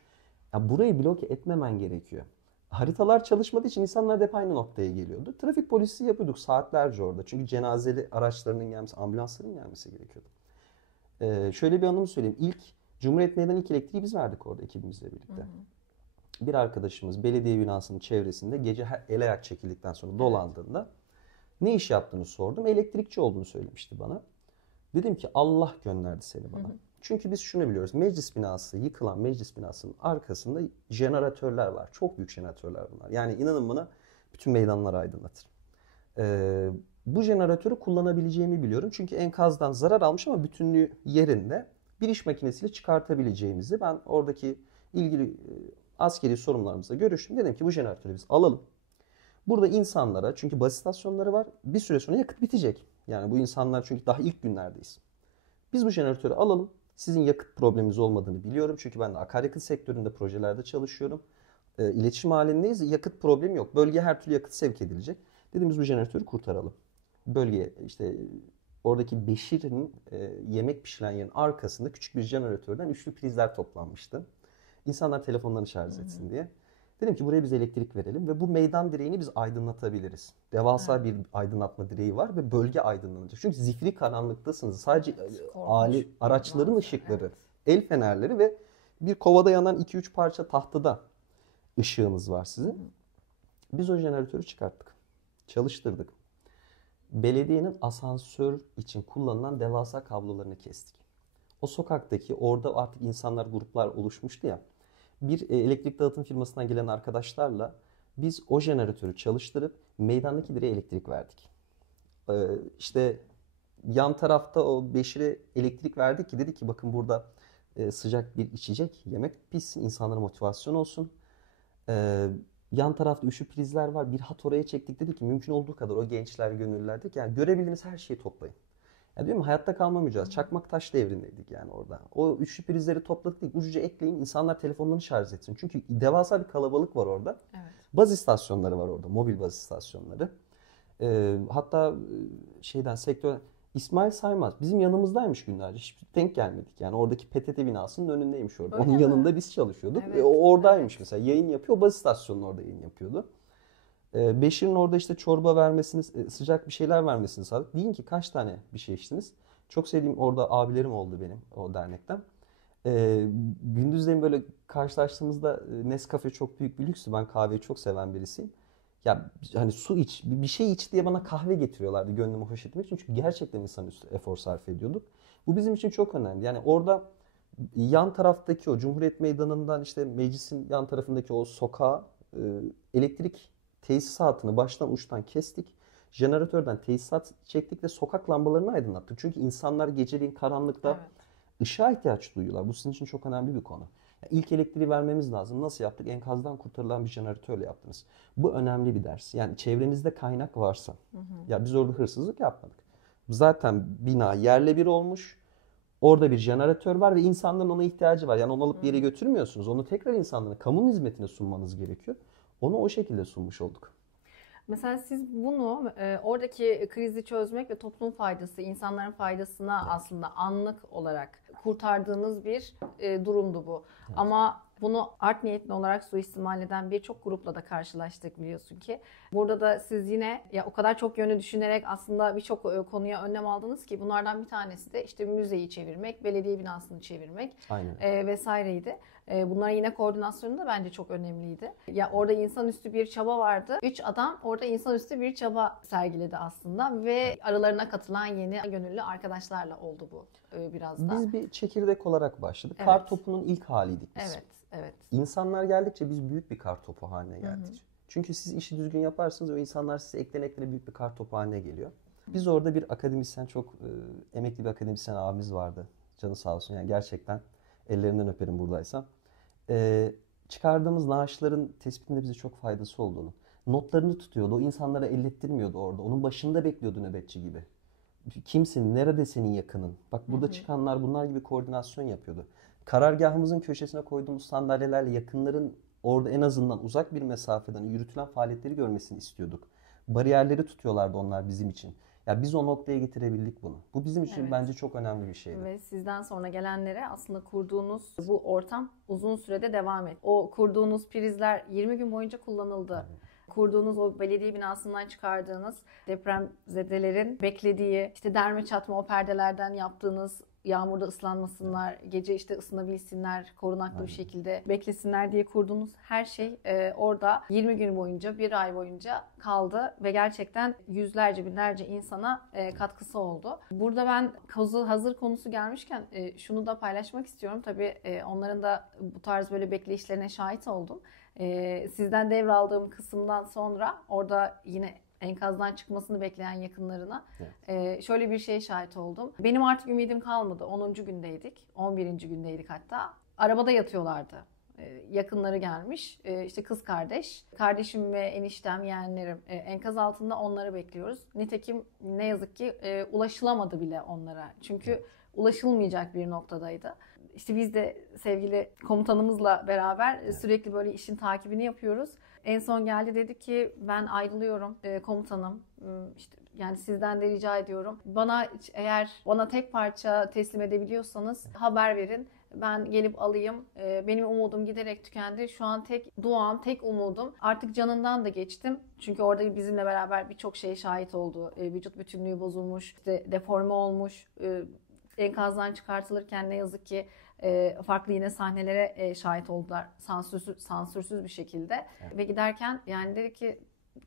Ya burayı bloke etmemen gerekiyor. Haritalar çalışmadığı için insanlar hep aynı noktaya geliyordu. Trafik polisi yapıyorduk saatlerce orada. Çünkü cenazeli araçlarının gelmesi, ambulansların gelmesi gerekiyordu. Şöyle bir anımı söyleyeyim. Cumhuriyet Meydanı ilk elektriği biz verdik orada ekibimizle birlikte. Bir arkadaşımız belediye binasının çevresinde gece el ayak çekildikten sonra dolandığında ne iş yaptığını sordum. Elektrikçi olduğunu söylemişti bana. Dedim ki Allah gönderdi seni bana. Çünkü biz şunu biliyoruz. Meclis binası, yıkılan meclis binasının arkasında jeneratörler var. Çok büyük jeneratörler bunlar. Yani inanın bana bütün meydanları aydınlatır. Bu jeneratörü kullanabileceğimi biliyorum. Çünkü enkazdan zarar almış ama bütünlüğü yerinde. Bir iş makinesiyle çıkartabileceğimizi ben oradaki ilgili askeri sorumlularımızla görüştüm. Dedim ki bu jeneratörü biz alalım. Burada insanlara, çünkü baz istasyonları var, bir süre sonra yakıt bitecek. Yani bu insanlar çünkü daha ilk günlerdeyiz. Biz bu jeneratörü alalım. Sizin yakıt probleminiz olmadığını biliyorum. Çünkü ben de akaryakıt sektöründe projelerde çalışıyorum. İletişim halindeyiz. Yakıt problemi yok. Bölgeye her türlü yakıt sevk edilecek. Dedim biz bu jeneratörü kurtaralım. Bölgeye işte oradaki Beşir'in yemek pişiren yerin arkasında küçük bir jeneratörden üçlü prizler toplanmıştı. İnsanlar telefonlarını şarj etsin diye. Dedim ki buraya biz elektrik verelim ve bu meydan direğini biz aydınlatabiliriz. Devasa bir aydınlatma direği var ve bölge aydınlanacak. Çünkü zifiri karanlıktasınız. Sadece araçların ışıkları, el fenerleri ve bir kovada yanan 2-3 parça tahtada ışığınız var sizin. Biz o jeneratörü çıkarttık. Çalıştırdık. Belediyenin asansör için kullanılan devasa kablolarını kestik. O sokaktaki, orada artık insanlar, gruplar oluşmuştu ya. Bir elektrik dağıtım firmasından gelen arkadaşlarla Biz o jeneratörü çalıştırıp meydandaki direğe elektrik verdik. İşte yan tarafta o Beşir'e elektrik verdik ki dedi ki bakın burada sıcak bir içecek, yemek pişsin, insanlara motivasyon olsun. Yan tarafta üşü prizler var. Bir hat oraya çektik, dedi ki mümkün olduğu kadar o gençler, gönüllüler dedik yani görebildiğiniz her şeyi toplayın. Ya diyorum hayatta kalma mücadelesi. Çakmak taş devrindeydik yani orada. O üçlü prizleri topladık, ucuca ekleyin, insanlar telefonlarını şarj etsin. Çünkü devasa bir kalabalık var orada. Evet. Baz istasyonları var orada, mobil baz istasyonları. Hatta sektör İsmail Saymaz bizim yanımızdaymış günlerce. Hiç denk gelmedik. Yani oradaki PTT binasının önündeymiş orada. Öyle Onun mi? yanında biz çalışıyorduk. Evet, O oradaymış evet. mesela. Yayın yapıyor. Baz istasyonunun orada yayın yapıyordu. Beşir'in orada işte çorba vermesini, sıcak bir şeyler vermesini sağladık. Deyin ki kaç tane bir şey içtiniz? Çok sevdiğim orada abilerim oldu benim o dernekten. Gündüzleyin böyle karşılaştığımızda Nescafe çok büyük bir lükstü. Ben kahveyi çok seven birisiyim. Ya hani su iç, bir şey iç diye bana kahve getiriyorlardı gönlümü hoş etmek için. Çünkü gerçekten insanüstü efor sarf ediyorduk. Bu bizim için çok önemli. Yani orada yan taraftaki o Cumhuriyet Meydanı'ndan işte meclisin yan tarafındaki o sokağa elektrik tesisatını baştan uçtan kestik. Jeneratörden tesisat çektik ve sokak lambalarını aydınlattık. Çünkü insanlar geceliğin karanlıkta Evet. ışığa ihtiyaç duyuyorlar. Bu sizin için çok önemli bir konu. İlk elektriği vermemiz lazım. Nasıl yaptık? Enkazdan kurtarılan bir jeneratörle yaptınız. Bu önemli bir ders. Yani çevrenizde kaynak varsa. Ya biz orada hırsızlık yapmadık. Zaten bina yerle bir olmuş. Orada bir jeneratör var ve insanların ona ihtiyacı var. Yani onu alıp bir yere götürmüyorsunuz. Onu tekrar insanlara, kamunun hizmetine sunmanız gerekiyor. Onu o şekilde sunmuş olduk. Mesela siz bunu oradaki krizi çözmek ve toplum faydası, insanların faydasına aslında anlık olarak kurtardığınız bir durumdu bu. Evet. Ama bunu art niyetli olarak suistimal eden birçok grupla da karşılaştık biliyorsun ki. Burada da siz yine ya o kadar çok yönlü düşünerek aslında birçok konuya önlem aldınız ki bunlardan bir tanesi de işte müzeyi çevirmek, belediye binasını çevirmek vesaireydi. Bunların yine koordinasyonu da bence çok önemliydi. Ya orada insanüstü bir çaba vardı. 3 adam orada insanüstü bir çaba sergiledi aslında ve aralarına katılan yeni gönüllü arkadaşlarla oldu bu biraz da. Biz bir çekirdek olarak başladık. Evet. Kar topunun ilk haliydik biz. Evet, evet. İnsanlar geldikçe biz büyük bir kar topu haline geldik. Çünkü siz işi düzgün yaparsanız o insanlar size eklene büyük bir kar topu haline geliyor. Biz orada bir akademisyen, çok emekli bir akademisyen abimiz vardı. Canı sağ olsun. Yani gerçekten ellerinden öperim buradaysa. Çıkardığımız naaşların tespitinde bize çok faydası olduğunu. Notlarını tutuyordu. O insanlara ellettirmiyordu orada. Onun başında bekliyordu nöbetçi gibi. Kimsin? Nerede senin yakının? Bak burada çıkanlar bunlar gibi koordinasyon yapıyordu. Karargahımızın köşesine koyduğumuz sandalyelerle yakınların orada en azından uzak bir mesafeden yürütülen faaliyetleri görmesini istiyorduk. Bariyerleri tutuyorlardı onlar bizim için. Ya biz o noktaya getirebildik bunu. Bu bizim için bence çok önemli bir şeydi. Ve sizden sonra gelenlere aslında kurduğunuz bu ortam uzun sürede devam etti. O kurduğunuz prizler 20 gün boyunca kullanıldı. Evet. Kurduğunuz o belediye binasından çıkardığınız depremzedelerin beklediği işte derme çatma o perdelerden yaptığınız yağmurda ıslanmasınlar, gece işte ısınabilsinler, korunaklı bir şekilde beklesinler diye kurduğunuz her şey orada 20 gün boyunca, bir ay boyunca kaldı ve gerçekten yüzlerce, binlerce insana katkısı oldu. Burada ben hazır konusu gelmişken şunu da paylaşmak istiyorum. Tabii onların da bu tarz böyle bekleyişlerine şahit oldum. Sizden devraldığım kısımdan sonra orada yine enkazdan çıkmasını bekleyen yakınlarına şöyle bir şeye şahit oldum. Benim artık ümidim kalmadı. 10. gündeydik. 11. gündeydik hatta. Arabada yatıyorlardı. Yakınları gelmiş. İşte kız kardeş. Kardeşim ve eniştem, yeğenlerim enkaz altında, onları bekliyoruz. Nitekim ne yazık ki ulaşılamadı bile onlara. Çünkü ulaşılmayacak bir noktadaydı. İşte biz de sevgili komutanımızla beraber sürekli böyle işin takibini yapıyoruz. En son geldi, dedi ki ben ayrılıyorum komutanım. İşte yani sizden de rica ediyorum. Eğer bana tek parça teslim edebiliyorsanız haber verin. Ben gelip alayım. Benim umudum giderek tükendi. Şu an tek duam, tek umudum. Artık canından da geçtim. Çünkü orada bizimle beraber birçok şeye şahit oldu. Vücut bütünlüğü bozulmuş, işte deforme olmuş. Enkazdan çıkartılırken ne yazık ki farklı yine sahnelere şahit oldular. Sansürsüz bir şekilde. Evet. Ve giderken yani dedi ki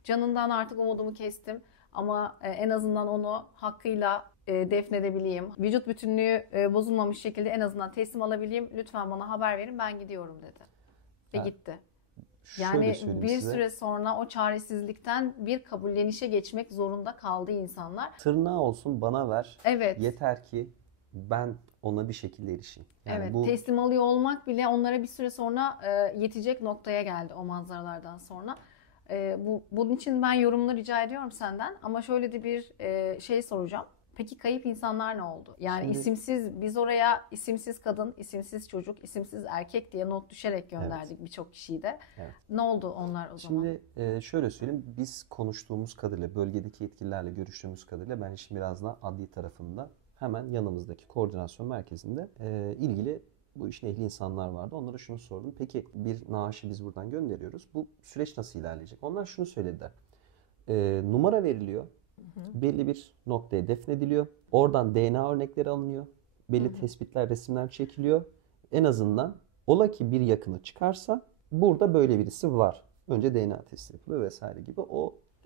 canından artık umudumu kestim. Ama en azından onu hakkıyla defnedebileyim. Vücut bütünlüğü bozulmamış şekilde en azından teslim alabileyim. Lütfen bana haber verin, ben gidiyorum dedi. Ve gitti. Şöyle Yani söyleyeyim bir size. süre sonra o çaresizlikten bir kabullenişe geçmek zorunda kaldı insanlar. Tırnağı olsun bana ver. Evet. Yeter ki ben ona bir şekilde erişeyim. Yani Evet, bu teslim alıyor olmak bile onlara bir süre sonra yetecek noktaya geldi o manzaralardan sonra. Bunun için ben yorumunu rica ediyorum senden. Ama şöyle de bir şey soracağım. Peki kayıp insanlar ne oldu? Yani Şimdi- isimsiz, biz oraya isimsiz kadın, isimsiz çocuk, isimsiz erkek diye not düşerek gönderdik birçok kişiyi de. Evet. Ne oldu onlar o zaman? Şimdi şöyle söyleyeyim. Biz konuştuğumuz kadarıyla, bölgedeki yetkililerle görüştüğümüz kadarıyla ben işin biraz daha adli tarafında hemen yanımızdaki koordinasyon merkezinde ilgili bu işin ehli insanlar vardı. Onlara şunu sordum. Peki bir naaşı biz buradan gönderiyoruz. Bu süreç nasıl ilerleyecek? Onlar şunu söylediler. Numara veriliyor. Belli bir noktaya defnediliyor. Oradan DNA örnekleri alınıyor. Belli tespitler, resimler çekiliyor. En azından ola ki bir yakını çıkarsa burada böyle birisi var. Önce DNA testi yapılıyor vesaire gibi.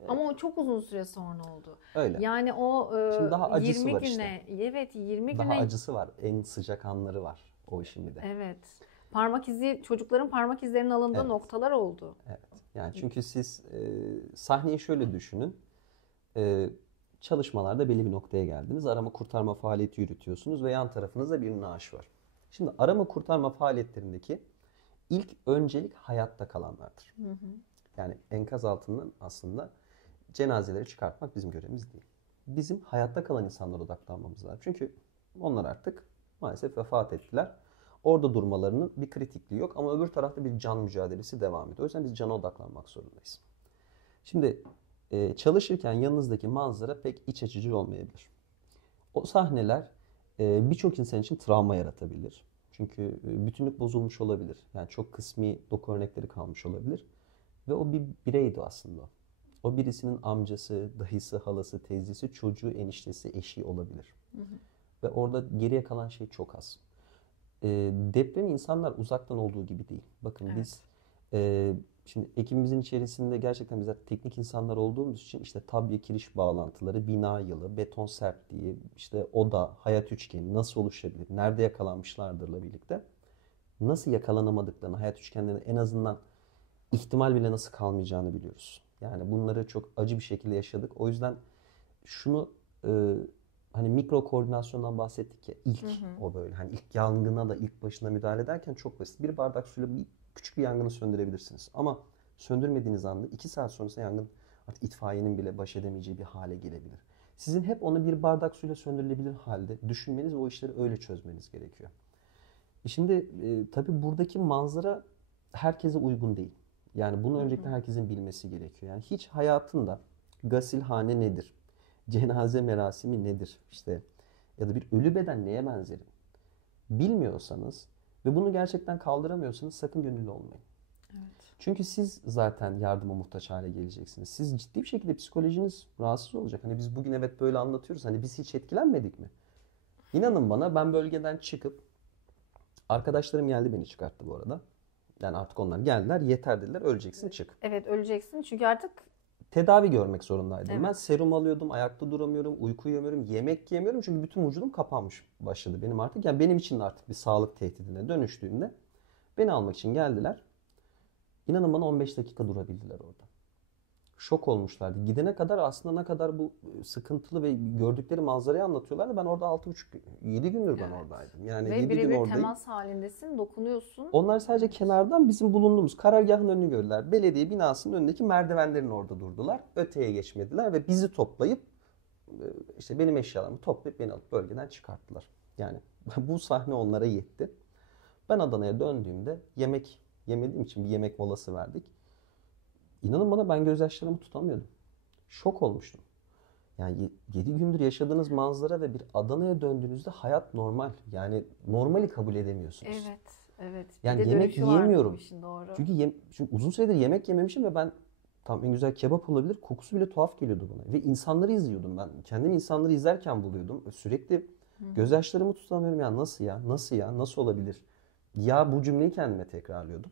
Ama o çok uzun süre sonra oldu. Öyle. Yani o Şimdi daha acısı 20 var güne, evet 20 Daha güne, acısı var. En sıcak anları var o işin bir de. evet. Parmak izi, çocukların parmak izlerinin alındığı Evet. noktalar oldu. Evet. Yani çünkü siz sahneyi şöyle düşünün. Çalışmalarda belli bir noktaya geldiniz. Arama kurtarma faaliyeti yürütüyorsunuz ve yan tarafınızda bir naaş var. Şimdi arama kurtarma faaliyetlerindeki ilk öncelik hayatta kalanlardır. Yani enkaz altından aslında cenazeleri çıkartmak bizim görevimiz değil. Bizim hayatta kalan insanlara odaklanmamız lazım. Çünkü onlar artık maalesef vefat ettiler. Orada durmalarının bir kritikliği yok ama öbür tarafta bir can mücadelesi devam ediyor. O yüzden biz cana odaklanmak zorundayız. Şimdi çalışırken yanınızdaki manzara pek iç açıcı olmayabilir. O sahneler birçok insan için travma yaratabilir. Çünkü bütünlük bozulmuş olabilir. Yani çok kısmi doku örnekleri kalmış olabilir. Ve o bir bireydi aslında. O birisinin amcası, dayısı, halası, teyzesi, çocuğu, eniştesi, eşi olabilir. Ve orada geriye kalan şey çok az. Deprem insanlar uzaktan olduğu gibi değil. Bakın Evet. biz şimdi ekibimizin içerisinde gerçekten bizler teknik insanlar olduğumuz için işte tabya kiriş bağlantıları, bina yılı, beton sertliği, işte oda, hayat üçgeni nasıl oluşabilir, nerede yakalanmışlardırla birlikte nasıl yakalanamadıklarını, hayat üçgenlerinin en azından ihtimal bile nasıl kalmayacağını biliyoruz. Yani bunları çok acı bir şekilde yaşadık. O yüzden şunu hani mikro koordinasyondan bahsettik ya ilk o böyle hani ilk yangına da ilk başına müdahale ederken çok basit. Bir bardak suyla küçük bir yangını söndürebilirsiniz. Ama söndürmediğiniz anda 2 saat sonrasında yangın artık itfaiyenin bile baş edemeyeceği bir hale gelebilir. Sizin hep onu bir bardak suyla söndürülebilir halde düşünmeniz ve o işleri öyle çözmeniz gerekiyor. Şimdi tabii buradaki manzara herkese uygun değil. Yani bunu öncelikle herkesin bilmesi gerekiyor. Yani hiç hayatında gasilhane nedir? Cenaze merasimi nedir? İşte ya da bir ölü beden neye benzerir? Bilmiyorsanız ve bunu gerçekten kaldıramıyorsanız sakın gönüllü olmayın. Evet. Çünkü siz zaten yardıma muhtaç hale geleceksiniz. Siz ciddi bir şekilde psikolojiniz rahatsız olacak. Hani biz bugün evet böyle anlatıyoruz. Hani biz hiç etkilenmedik mi? İnanın bana ben bölgeden çıkıp arkadaşlarım geldi beni çıkarttı bu arada. Yani artık onlar geldiler yeter dediler öleceksin çık. Evet, öleceksin çünkü artık Tedavi görmek zorundaydım. Evet. Ben serum alıyordum, ayakta duramıyorum, uyku yemiyorum, yemek yemiyorum çünkü bütün vücudum kapanmış başladı benim artık. Yani benim için de artık bir sağlık tehdidine dönüştüğünde beni almak için geldiler. İnanın bana 15 dakika durabildiler orada. Şok olmuşlardı. Gidene kadar aslında ne kadar bu sıkıntılı ve gördükleri manzarayı anlatıyorlardı. Ben orada 6,5-7 gündür ben oradaydım. Yani ve 7 gün birebir oradayım. temas halindesin, dokunuyorsun. Onlar sadece kenardan bizim bulunduğumuz karargahın önünü gördüler. Belediye binasının önündeki merdivenlerin orada durdular. Öteye geçmediler ve bizi toplayıp işte benim eşyalarımı toplayıp beni alıp bölgeden çıkarttılar. Yani bu sahne onlara yetti. Ben Adana'ya döndüğümde yemek yemediğim için bir yemek molası verdik. İnanın bana ben gözyaşlarımı tutamıyordum. Şok olmuştum. Yani 7 gündür yaşadığınız manzara ve bir Adana'ya döndüğünüzde hayat normal. Yani normali kabul edemiyorsunuz. Evet, evet. Yani Bir de yemek dönüşü vardı bu yiyemiyorum. işin, doğru. Çünkü uzun süredir yemek yememişim ve ben tam en güzel kebap olabilir. Kokusu bile tuhaf geliyordu bana. Ve insanları izliyordum ben. Kendimi insanları izlerken buluyordum. Sürekli gözyaşlarımı tutamıyorum. Ya nasıl ya? Nasıl ya? Nasıl olabilir? Ya bu cümleyi kendime tekrarlıyordum.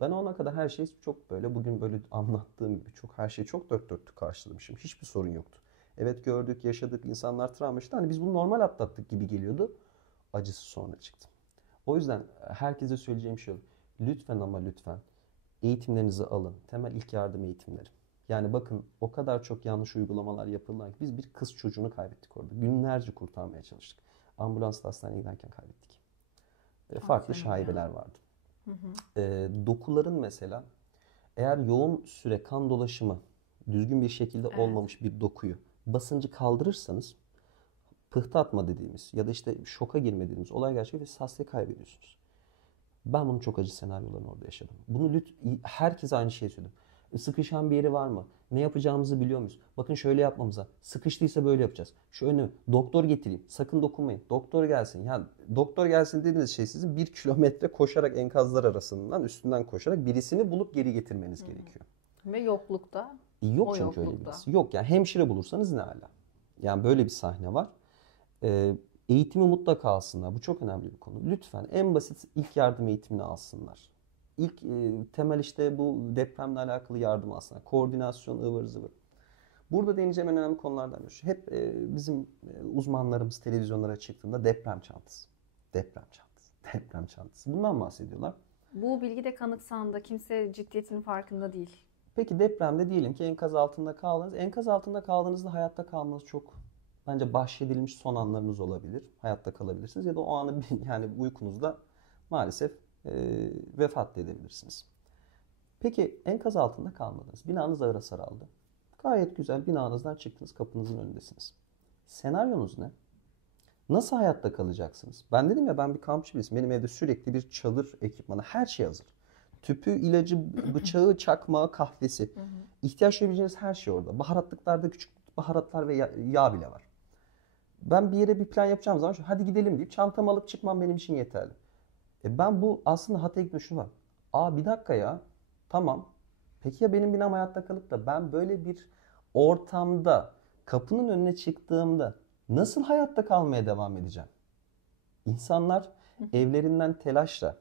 Ben ona kadar her şeyi çok böyle bugün böyle anlattığım gibi çok her şeyi çok dört dörtlük karşılamışım. Hiçbir sorun yoktu. Evet gördük, yaşadık, insanlar travma işte. Hani biz bunu normal atlattık gibi geliyordu. Acısı sonra çıktı. O yüzden herkese söyleyeceğim şey lütfen ama lütfen Eğitimlerinizi alın. Temel ilk yardım eğitimleri. Yani bakın o kadar çok yanlış uygulamalar yapıldı ki biz bir kız çocuğunu kaybettik orada. Günlerce kurtarmaya çalıştık. Ambulansla hastaneye giderken kaybettik. Farklı şaibeler vardı. Dokuların mesela eğer yoğun süre kan dolaşımı düzgün bir şekilde olmamış bir dokuyu basıncı kaldırırsanız pıhtı atma dediğimiz ya da işte şoka girme dediğimiz olay gerçeği ve siz hastayı kaybediyorsunuz. Ben bunun çok acı senaryolarını orada yaşadım. Bunu herkese aynı şeyi söyledim. Sıkışan bir yeri var mı? Ne yapacağımızı biliyor muyuz? Bakın şöyle yapmamıza. Sıkıştıysa böyle yapacağız. Şu önüme doktor getireyim. Sakın dokunmayın. Doktor gelsin. Ya doktor gelsin dediğiniz şey sizin 1 kilometre koşarak enkazlar arasından üstünden koşarak birisini bulup geri getirmeniz gerekiyor. Ve yoklukta. Yok çünkü öyle birisi. Yok yani hemşire bulursanız ne hala. Yani böyle bir sahne var. Eğitimi mutlaka alsınlar. Bu çok önemli bir konu. Lütfen en basit ilk yardım eğitimini alsınlar. İlk temel işte bu depremle alakalı yardım alsınlar. Koordinasyon, ıvır zıvır. Burada değineceğim en önemli konulardan biri. Hep bizim uzmanlarımız televizyonlara çıktığında deprem çantası. Deprem çantası. Deprem çantası. Bundan bahsediyorlar. Bu bilgi de kanıksandı. Kimse ciddiyetinin farkında değil. Peki depremde diyelim ki enkaz altında kaldınız. Enkaz altında kaldığınızda hayatta kalmanız çok bence bahşedilmiş son anlarınız olabilir. Hayatta kalabilirsiniz ya da o anı yani uykunuzda maalesef vefat edebilirsiniz. Peki enkaz altında kalmadınız. Binanız ağır hasar aldı. Gayet güzel binanızdan çıktınız, kapınızın önündesiniz. Senaryonuz ne? Nasıl hayatta kalacaksınız? Ben dedim ya ben bir kampçı birisiyim. Benim evde sürekli bir çadır ekipmanı, her şey hazır. Tüpü, ilacı, bıçağı, çakmağı, kahvesi. İhtiyaç duyabileceğiniz her şey orada. Baharatlıklarda küçük baharatlar ve yağ bile var. Ben bir yere bir plan yapacağım zaman hadi gidelim deyip çantamı alıp çıkmam benim için yeterli. Ben bu aslında Hatay'a gitme şunu var. Bir dakika ya. Tamam. Peki ya benim binam hayatta kalıp da ben böyle bir ortamda kapının önüne çıktığımda nasıl hayatta kalmaya devam edeceğim? İnsanlar evlerinden telaşla,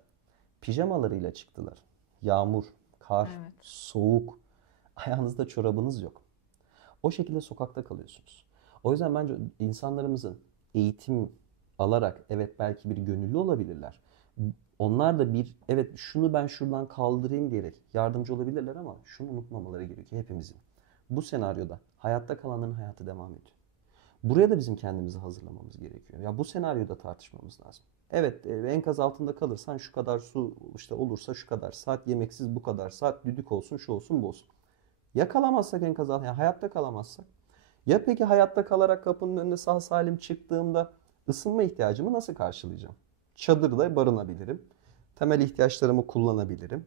pijamalarıyla çıktılar. Yağmur, kar, soğuk. Ayağınızda çorabınız yok. O şekilde sokakta kalıyorsunuz. O yüzden bence insanlarımızın eğitim alarak evet belki bir gönüllü olabilirler. Onlar da evet şunu ben şuradan kaldırayım diyerek yardımcı olabilirler ama şunu unutmamaları gerekiyor hepimizin. Bu senaryoda hayatta kalanların hayatı devam ediyor. Buraya da bizim kendimizi hazırlamamız gerekiyor. Ya bu senaryoda tartışmamız lazım. Evet enkaz altında kalırsan şu kadar su işte olursa şu kadar saat yemeksiz bu kadar saat düdük olsun şu olsun bu olsun. Ya kalamazsak enkaz altında yani hayatta kalamazsak ya peki hayatta kalarak kapının önüne sağ salim çıktığımda ısınma ihtiyacımı nasıl karşılayacağım? Çadırda barınabilirim. Temel ihtiyaçlarımı kullanabilirim.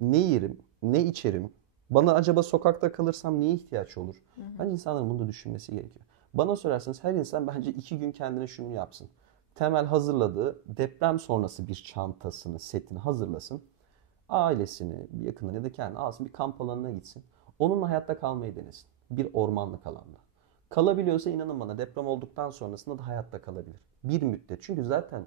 Ne yerim, ne içerim? Bana acaba sokakta kalırsam neye ihtiyaç olur? Bence insanların bunu da düşünmesi gerekiyor. Bana sorarsanız her insan bence 2 gün kendine şunu yapsın. Temel hazırladığı deprem sonrası bir çantasını, setini hazırlasın. Ailesini, bir yakınını ya da kendini alsın bir kamp alanına gitsin. Onunla hayatta kalmayı denesin. Bir ormanlık alanda. Kalabiliyorsa inanın bana deprem olduktan sonrasında da hayatta kalabilir. Bir müddet. Çünkü zaten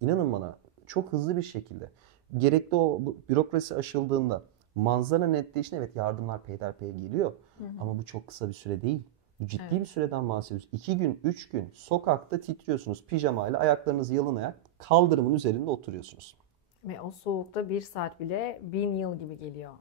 inanın bana çok hızlı bir şekilde gerekli o bürokrasi aşıldığında manzara netleştiğinde evet yardımlar peyderpey geliyor. Ama bu çok kısa bir süre değil. Ciddi bir süreden bahsediyoruz. 2 gün, 3 gün sokakta titriyorsunuz pijamayla ayaklarınız yalın ayak kaldırımın üzerinde oturuyorsunuz. Ve o soğukta 1 saat bile 1000 yıl gibi geliyor.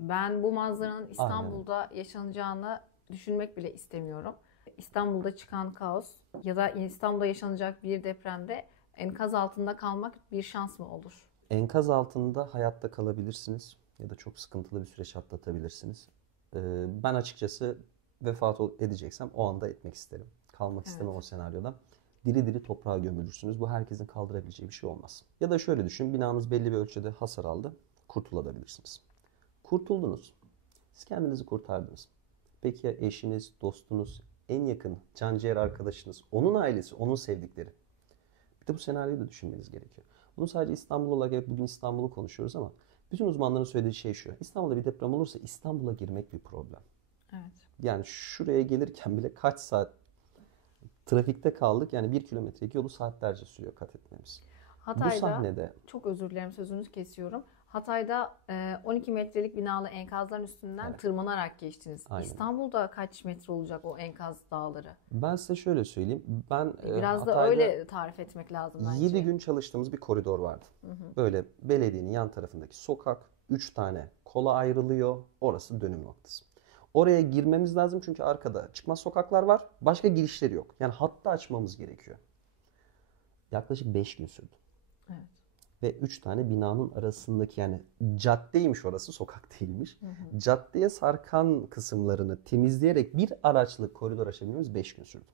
Ben bu manzaranın İstanbul'da yaşanacağını düşünmek bile istemiyorum. İstanbul'da çıkan kaos ya da İstanbul'da yaşanacak bir depremde enkaz altında kalmak bir şans mı olur? Enkaz altında hayatta kalabilirsiniz ya da çok sıkıntılı bir süreç atlatabilirsiniz. Ben açıkçası vefat edeceksem o anda etmek isterim. Kalmak istemem o senaryoda. Diri diri toprağa gömülürsünüz. Bu herkesin kaldırabileceği bir şey olmaz. Ya da şöyle düşün, binanız belli bir ölçüde hasar aldı. Kurtulabilirsiniz. Kurtuldunuz. Siz kendinizi kurtardınız. Peki ya eşiniz, dostunuz, en yakın canciğer arkadaşınız, onun ailesi, onun sevdikleri? Bir de bu senaryoyu da düşünmeniz gerekiyor. Bunu sadece İstanbul olarak, evet bugün İstanbul'u konuşuyoruz ama bütün uzmanların söylediği şey şu. İstanbul'da bir deprem olursa İstanbul'a girmek bir problem. Evet. Yani şuraya gelirken bile kaç saat trafikte kaldık. Yani 1 kilometrelik yolu saatlerce sürüyor kat etmemiz. Hatay'da, Bu sahnede çok özür dilerim sözünüzü kesiyorum. Hatay'da 12 metrelik binalı enkazların üstünden tırmanarak geçtiniz. Aynen. İstanbul'da kaç metre olacak o enkaz dağları? ben size şöyle söyleyeyim. Ben Biraz da Hatay'da öyle tarif etmek lazım bence. 7 gün çalıştığımız bir koridor vardı. Böyle belediyenin yan tarafındaki sokak 3 tane kola ayrılıyor. Orası dönüm noktası. Oraya girmemiz lazım çünkü arkada çıkmaz sokaklar var. Başka girişleri yok. Yani hattı açmamız gerekiyor. Yaklaşık 5 gün sürdü. Evet. Ve 3 tane binanın arasındaki, yani caddeymiş orası, sokak değilmiş. Caddeye sarkan kısımlarını temizleyerek bir araçlı koridor açabilmemiz 5 gün sürdü.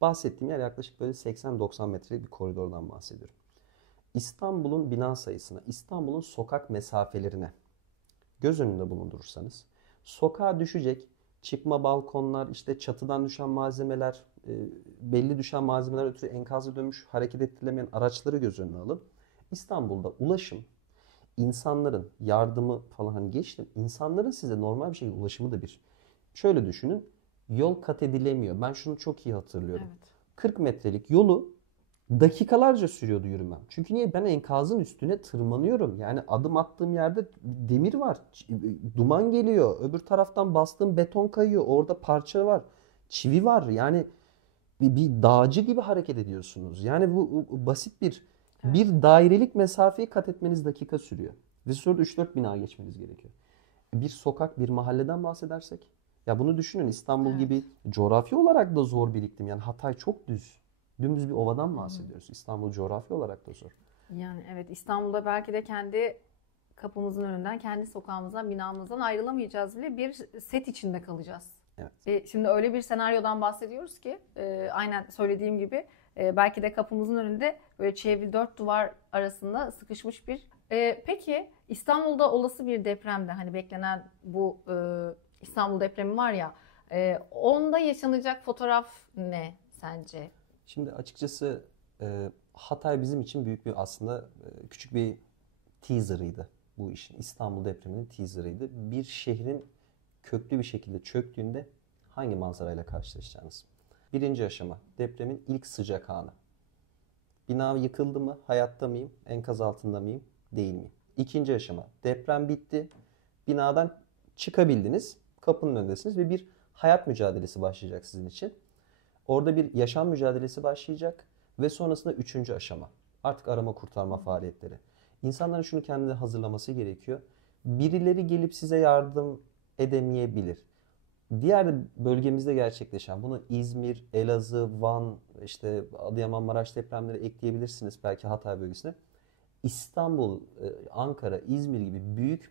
Bahsettiğim yer yaklaşık böyle 80-90 metrelik bir koridordan bahsediyorum. İstanbul'un bina sayısına, İstanbul'un sokak mesafelerine göz önünde bulundurursanız, sokağa düşecek çıkma balkonlar, işte çatıdan düşen malzemeler, belli düşen malzemeler ötürü enkazı dönmüş, hareket ettirilemeyen araçları göz önüne alın. İstanbul'da ulaşım, insanların yardımı falan hani geçtim. İnsanların size normal bir şekilde ulaşımı da bir. Şöyle düşünün, yol kat edilemiyor. Ben şunu çok iyi hatırlıyorum. Evet. 40 metrelik yolu dakikalarca sürüyordu yürümem. Çünkü niye? Ben enkazın üstüne tırmanıyorum. Yani adım attığım yerde demir var. Duman geliyor. Öbür taraftan bastığım beton kayıyor. Orada parça var. Çivi var. Yani bir dağcı gibi hareket ediyorsunuz. Yani bu basit bir dairelik mesafeyi kat etmeniz dakika sürüyor. Ve sonra 3-4 bina geçmeniz gerekiyor. Bir sokak, bir mahalleden bahsedersek. Ya bunu düşünün, İstanbul gibi coğrafi olarak da zor bir iklim. Yani Hatay çok düz. Dümdüz bir ovadan bahsediyoruz. İstanbul coğrafi olarak da zor. Yani evet, İstanbul'da belki de kendi kapımızın önünden, kendi sokağımızdan, binamızdan ayrılamayacağız bile, bir set içinde kalacağız. Evet. Şimdi öyle bir senaryodan bahsediyoruz ki aynen söylediğim gibi belki de kapımızın önünde böyle çevrili 4 duvar arasında sıkışmış bir. Peki İstanbul'da olası bir depremde, hani beklenen bu İstanbul depremi var ya, onda yaşanacak fotoğraf ne sence? Şimdi açıkçası Hatay bizim için büyük bir, aslında küçük bir teaser'ıydı bu işin. İstanbul depreminin teaser'ıydı. Bir şehrin köklü bir şekilde çöktüğünde hangi manzarayla karşılaşacağınız. Birinci aşama, depremin ilk sıcak anı. Bina yıkıldı mı? Hayatta mıyım? Enkaz altında mıyım? Değil miyim? İkinci aşama, deprem bitti. Binadan çıkabildiniz. Kapının önündesiniz ve bir hayat mücadelesi başlayacak sizin için. Orada bir yaşam mücadelesi başlayacak ve sonrasında üçüncü aşama. Artık arama kurtarma faaliyetleri. İnsanların şunu kendine hazırlaması gerekiyor. Birileri gelip size yardım edemeyebilir. Diğer bölgemizde gerçekleşen, bunu İzmir, Elazığ, Van, işte Adıyaman, Maraş depremleri ekleyebilirsiniz belki Hatay bölgesine. İstanbul, Ankara, İzmir gibi büyük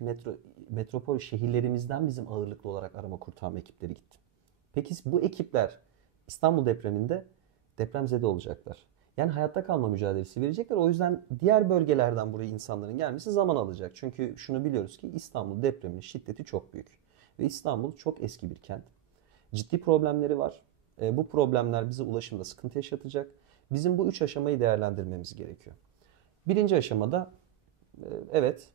metropol şehirlerimizden bizim ağırlıklı olarak arama kurtarma ekipleri gitti. Peki bu ekipler İstanbul depreminde depremzede olacaklar. Yani hayatta kalma mücadelesi verecekler. O yüzden diğer bölgelerden buraya insanların gelmesi zaman alacak. Çünkü şunu biliyoruz ki İstanbul depreminin şiddeti çok büyük. Ve İstanbul çok eski bir kent. Ciddi problemleri var. Bu problemler bize ulaşımda sıkıntı yaşatacak. Bizim bu 3 aşamayı değerlendirmemiz gerekiyor. Birinci aşamada evet,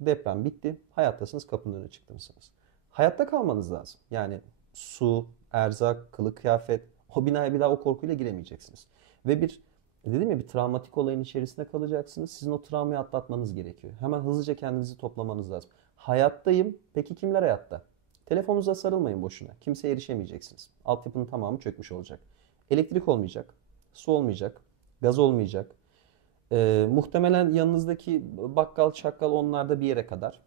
deprem bitti. Hayattasınız, kapının önüne çıktınız. Hayatta kalmanız lazım. Yani su, erzak, kılık kıyafet, o binaya bir daha o korkuyla giremeyeceksiniz. Ve dedim ya, bir travmatik olayın içerisinde kalacaksınız. Sizin o travmayı atlatmanız gerekiyor. Hemen hızlıca kendinizi toplamanız lazım. Hayattayım. Peki kimler hayatta? Telefonunuza sarılmayın boşuna. Kimseye erişemeyeceksiniz. Altyapının tamamı çökmüş olacak. Elektrik olmayacak. Su olmayacak. Gaz olmayacak. Muhtemelen yanınızdaki bakkal, çakkal onlarda bir yere kadar.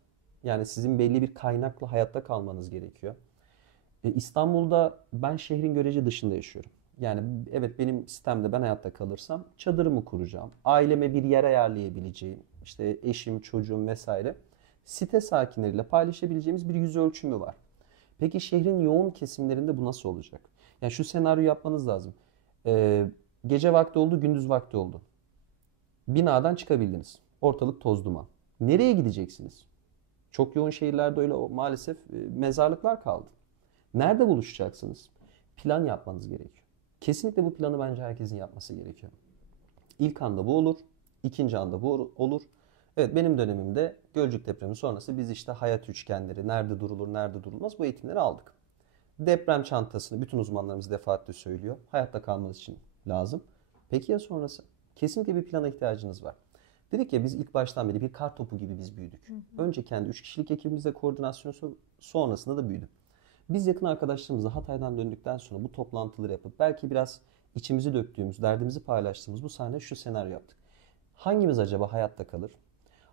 Yani sizin belli bir kaynakla hayatta kalmanız gerekiyor. İstanbul'da ben şehrin görece dışında yaşıyorum. Yani evet, benim sistemde ben hayatta kalırsam çadırımı kuracağım. Aileme bir yer ayarlayabileceğim. İşte eşim, çocuğum vesaire. Site sakinleriyle paylaşabileceğimiz bir yüz ölçümü var. Peki şehrin yoğun kesimlerinde bu nasıl olacak? Yani şu senaryo yapmanız lazım. Gece vakti oldu, gündüz vakti oldu. Binadan çıkabildiniz. Ortalık toz duman. Nereye gideceksiniz? Çok yoğun şehirlerde öyle maalesef mezarlıklar kaldı. Nerede buluşacaksınız? Plan yapmanız gerekiyor. Kesinlikle bu planı bence herkesin yapması gerekiyor. İlk anda bu olur. İkinci anda bu olur. Evet, benim dönemimde Gölcük depremi sonrası biz işte hayat üçgenleri, nerede durulur, nerede durulmaz, bu eğitimleri aldık. Deprem çantasını bütün uzmanlarımız defaatle söylüyor. Hayatta kalmanız için lazım. Peki ya sonrası? Kesinlikle bir plana ihtiyacınız var. Dedik ya biz ilk baştan beri bir kar topu gibi biz büyüdük. Önce kendi 3 kişilik ekibimizle koordinasyon sonrasında da büyüdük. Biz yakın arkadaşlarımızla Hatay'dan döndükten sonra bu toplantıları yapıp belki biraz içimizi döktüğümüz, derdimizi paylaştığımız bu sahne şu senaryo yaptık. Hangimiz acaba hayatta kalır?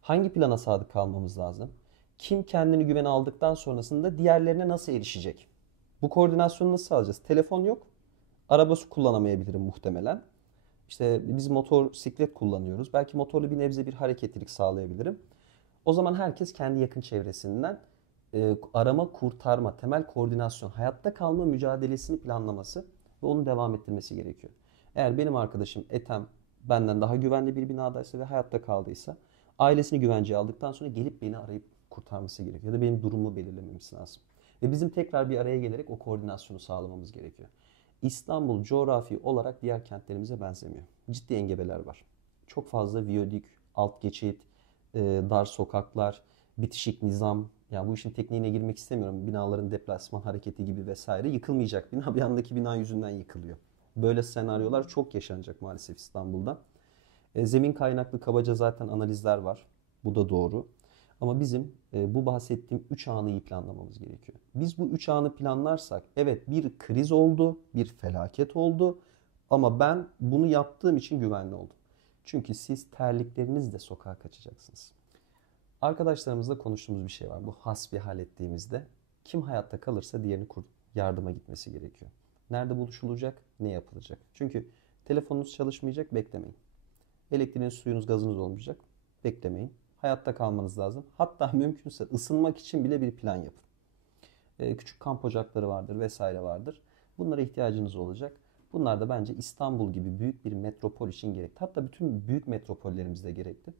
Hangi plana sadık kalmamız lazım? Kim kendini güvene aldıktan sonrasında diğerlerine nasıl erişecek? Bu koordinasyonu nasıl sağlayacağız? Telefon yok. Arabası kullanamayabilirim muhtemelen. İşte biz motosiklet kullanıyoruz. Belki motorlu bir nebze bir hareketlilik sağlayabilirim. O zaman herkes kendi yakın çevresinden arama, kurtarma, temel koordinasyon, hayatta kalma mücadelesini planlaması ve onu devam ettirmesi gerekiyor. Eğer benim arkadaşım Ethem benden daha güvenli bir binadaysa ve hayatta kaldıysa ailesini güvenceye aldıktan sonra gelip beni arayıp kurtarması gerekiyor. Ya da benim durumumu belirlememiz lazım. Ve bizim tekrar bir araya gelerek o koordinasyonu sağlamamız gerekiyor. İstanbul coğrafi olarak diğer kentlerimize benzemiyor. Ciddi engebeler var. Çok fazla viyadük, alt geçit, dar sokaklar, bitişik nizam. Yani bu işin tekniğine girmek istemiyorum. Binaların deplasman hareketi gibi vesaire. Yıkılmayacak bina bir yandaki bina yüzünden yıkılıyor. Böyle senaryolar çok yaşanacak maalesef İstanbul'da. Zemin kaynaklı kabaca zaten analizler var. Bu da doğru. Ama bizim bu bahsettiğim 3 anı iyi planlamamız gerekiyor. Biz bu 3 anı planlarsak evet bir kriz oldu, bir felaket oldu ama ben bunu yaptığım için güvenli oldum. Çünkü siz terliklerinizle sokağa kaçacaksınız. Arkadaşlarımızla konuştuğumuz bir şey var. Bu hasbihal ettiğimizde kim hayatta kalırsa diğerini yardıma gitmesi gerekiyor. Nerede buluşulacak, ne yapılacak? Çünkü telefonunuz çalışmayacak, beklemeyin. Elektriğiniz, suyunuz, gazınız olmayacak, beklemeyin. Hayatta kalmanız lazım. Hatta mümkünse ısınmak için bile bir plan yapın. Küçük kamp ocakları vardır vesaire vardır. Bunlara ihtiyacınız olacak. Bunlar da bence İstanbul gibi büyük bir metropol için gerekli. Hatta bütün büyük metropollerimizde gerekli.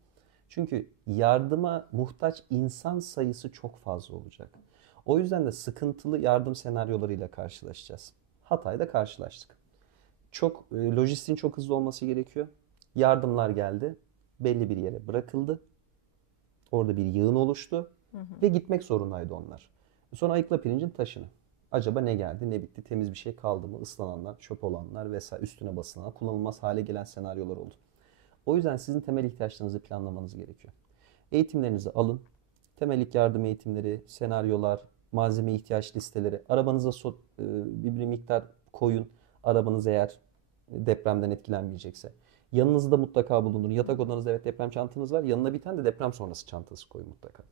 Çünkü yardıma muhtaç insan sayısı çok fazla olacak. O yüzden de sıkıntılı yardım senaryolarıyla karşılaşacağız. Hatay'da karşılaştık. Lojistiğin çok hızlı olması gerekiyor. Yardımlar geldi. Belli bir yere bırakıldı. Orada bir yığın oluştu ve gitmek zorundaydı onlar. Sonra ayıkla pirincin taşını. Acaba ne geldi, ne bitti, temiz bir şey kaldı mı, ıslananlar, çöp olanlar vesaire üstüne basılan, kullanılmaz hale gelen senaryolar oldu. O yüzden sizin temel ihtiyaçlarınızı planlamanız gerekiyor. Eğitimlerinizi alın. Temel ilk yardım eğitimleri, senaryolar, malzeme ihtiyaç listeleri. Arabanıza bir miktar koyun. Arabanız eğer depremden etkilenmeyecekse. Yanınızda mutlaka bulundurun. Yatak odanızda evet deprem çantanız var. Yanına bir tane de deprem sonrası çantası koyun mutlaka.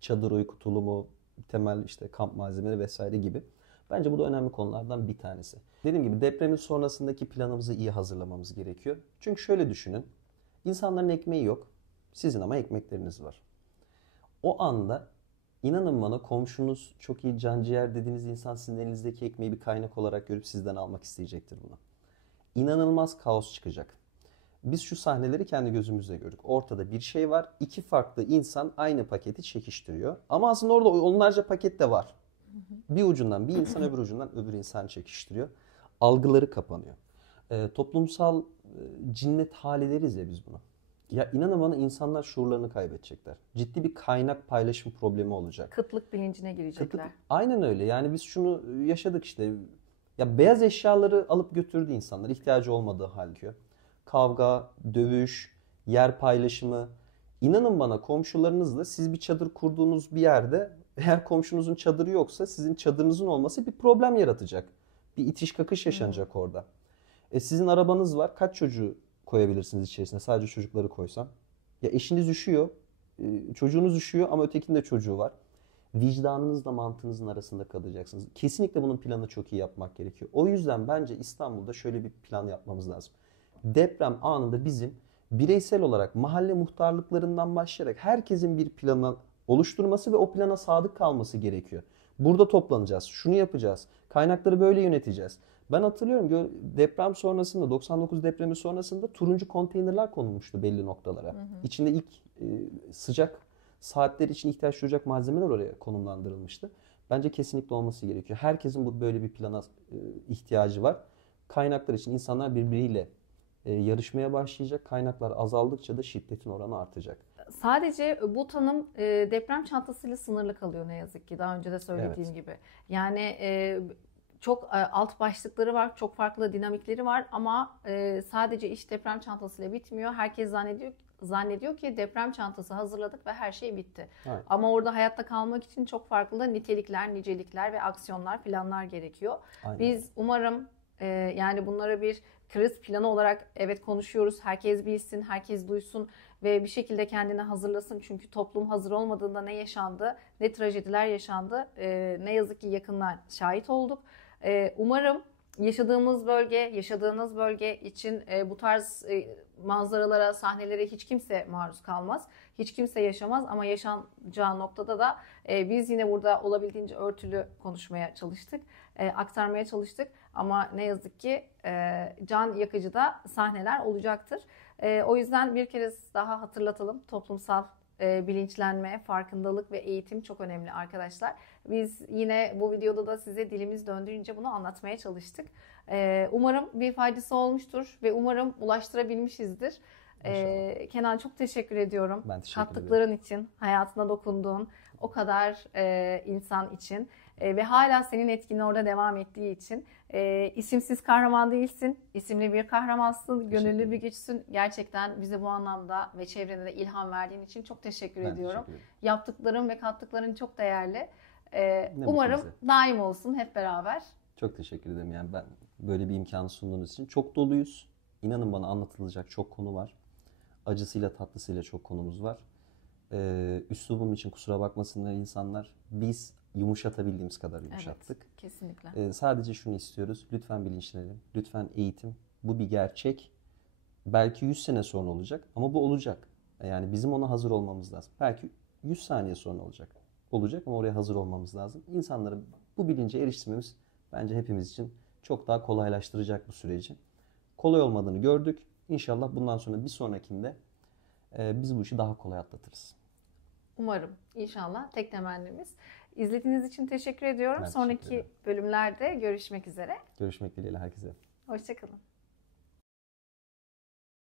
Çadır uyku tulumu, temel işte kamp malzemeleri vesaire gibi. Bence bu da önemli konulardan bir tanesi. Dediğim gibi depremin sonrasındaki planımızı iyi hazırlamamız gerekiyor. Çünkü şöyle düşünün. İnsanların ekmeği yok. Sizin ama ekmekleriniz var. O anda inanın bana komşunuz çok iyi canciğer dediğiniz insan sizin elinizdeki ekmeği bir kaynak olarak görüp sizden almak isteyecektir bunu. İnanılmaz kaos çıkacak. Biz şu sahneleri kendi gözümüzle gördük. Ortada bir şey var. İki farklı insan aynı paketi çekiştiriyor. Ama aslında orada onlarca paket de var. Bir ucundan bir insan öbür ucundan öbür insan çekiştiriyor. Algıları kapanıyor. Toplumsal cinnet hali deriz ya biz buna. Ya inanın bana insanlar şuurlarını kaybedecekler. Ciddi bir kaynak paylaşım problemi olacak. Kıtlık bilincine girecekler. Aynen öyle. Yani biz şunu yaşadık işte. Ya beyaz eşyaları alıp götürdü insanlar. İhtiyacı olmadığı halde. Kavga, dövüş, yer paylaşımı. İnanın bana komşularınızla siz bir çadır kurduğunuz bir yerde eğer komşunuzun çadırı yoksa sizin çadırınızın olması bir problem yaratacak. Bir itiş kakış yaşanacak orada. Sizin arabanız var. Kaç çocuğu koyabilirsiniz içerisine? Sadece çocukları koysam. Ya eşiniz üşüyor. Çocuğunuz üşüyor ama ötekinin de çocuğu var. Vicdanınızla mantığınızın arasında kalacaksınız. Kesinlikle bunun planını çok iyi yapmak gerekiyor. O yüzden bence İstanbul'da şöyle bir plan yapmamız lazım. Deprem anında bizim bireysel olarak mahalle muhtarlıklarından başlayarak herkesin bir planı oluşturması ve o plana sadık kalması gerekiyor. Burada toplanacağız, şunu yapacağız, kaynakları böyle yöneteceğiz. Ben hatırlıyorum deprem sonrasında, 99 depremi sonrasında turuncu konteynerler konulmuştu belli noktalara. İçinde ilk sıcak saatler için ihtiyaç duyacak malzemeler oraya konumlandırılmıştı. Bence kesinlikle olması gerekiyor. Herkesin böyle bir plana ihtiyacı var. Kaynaklar için insanlar birbiriyle yarışmaya başlayacak. Kaynaklar azaldıkça da şiddetin oranı artacak. Sadece bu tanım deprem çantasıyla sınırlı kalıyor ne yazık ki. Daha önce de söylediğim gibi. Yani çok alt başlıkları var, çok farklı dinamikleri var ama sadece iş deprem çantasıyla bitmiyor. Herkes zannediyor ki deprem çantası hazırladık ve her şey bitti. Evet. Ama orada hayatta kalmak için çok farklı da nitelikler, nicelikler ve aksiyonlar, planlar gerekiyor. Aynen. Biz umarım yani bunları bir kriz planı olarak evet konuşuyoruz. Herkes bilsin, herkes duysun ve bir şekilde kendini hazırlasın. Çünkü toplum hazır olmadığında ne yaşandı, ne trajediler yaşandı, ne yazık ki yakından şahit olduk. Umarım yaşadığınız bölge için bu tarz manzaralara, sahnelere hiç kimse maruz kalmaz. Hiç kimse yaşamaz ama yaşanacağı noktada da biz yine burada olabildiğince örtülü konuşmaya çalıştık, aktarmaya çalıştık. Ama ne yazık ki can yakıcı da sahneler olacaktır. O yüzden bir kez daha hatırlatalım. Toplumsal bilinçlenme, farkındalık ve eğitim çok önemli arkadaşlar. Biz yine bu videoda da size dilimiz döndüğünce bunu anlatmaya çalıştık. Umarım bir faydası olmuştur ve umarım ulaştırabilmişizdir. Kenan çok teşekkür ediyorum. Ben teşekkür ederim. Kattıkların için, hayatına dokunduğun o kadar insan için ve hala senin etkinin orada devam ettiği için. İsimsiz kahraman değilsin, isimli bir kahramansın, gönüllü bir güçsün. Gerçekten bize bu anlamda ve çevrene de ilham verdiğin için çok teşekkür ediyorum. Teşekkür ederim. Yaptıkların ve kattıkların çok değerli. Ne Umarım mutlu bize. daim olsun hep beraber. Çok teşekkür ederim. Yani ben böyle bir imkanı sunduğunuz için çok doluyuz. İnanın bana anlatılacak çok konu var. Acısıyla tatlısıyla çok konumuz var. Üslubum için kusura bakmasınlar insanlar. Biz yumuşatabildiğimiz kadar yumuşattık. Evet, kesinlikle. Sadece şunu istiyoruz. Lütfen bilinçlenelim. Lütfen eğitim. Bu bir gerçek. Belki 100 sene sonra olacak ama bu olacak. Yani bizim ona hazır olmamız lazım. Belki 100 saniye sonra olacak. Olacak ama oraya hazır olmamız lazım. İnsanları bu bilince eriştirmemiz bence hepimiz için çok daha kolaylaştıracak bu süreci. Kolay olmadığını gördük. İnşallah bundan sonra bir sonrakinde biz bu işi daha kolay atlatırız. Umarım, inşallah tek temennimiz. İzlediğiniz için teşekkür ediyorum. Ben teşekkür Sonraki ederim. bölümlerde görüşmek üzere. Görüşmek dileğiyle herkese. Hoşça kalın.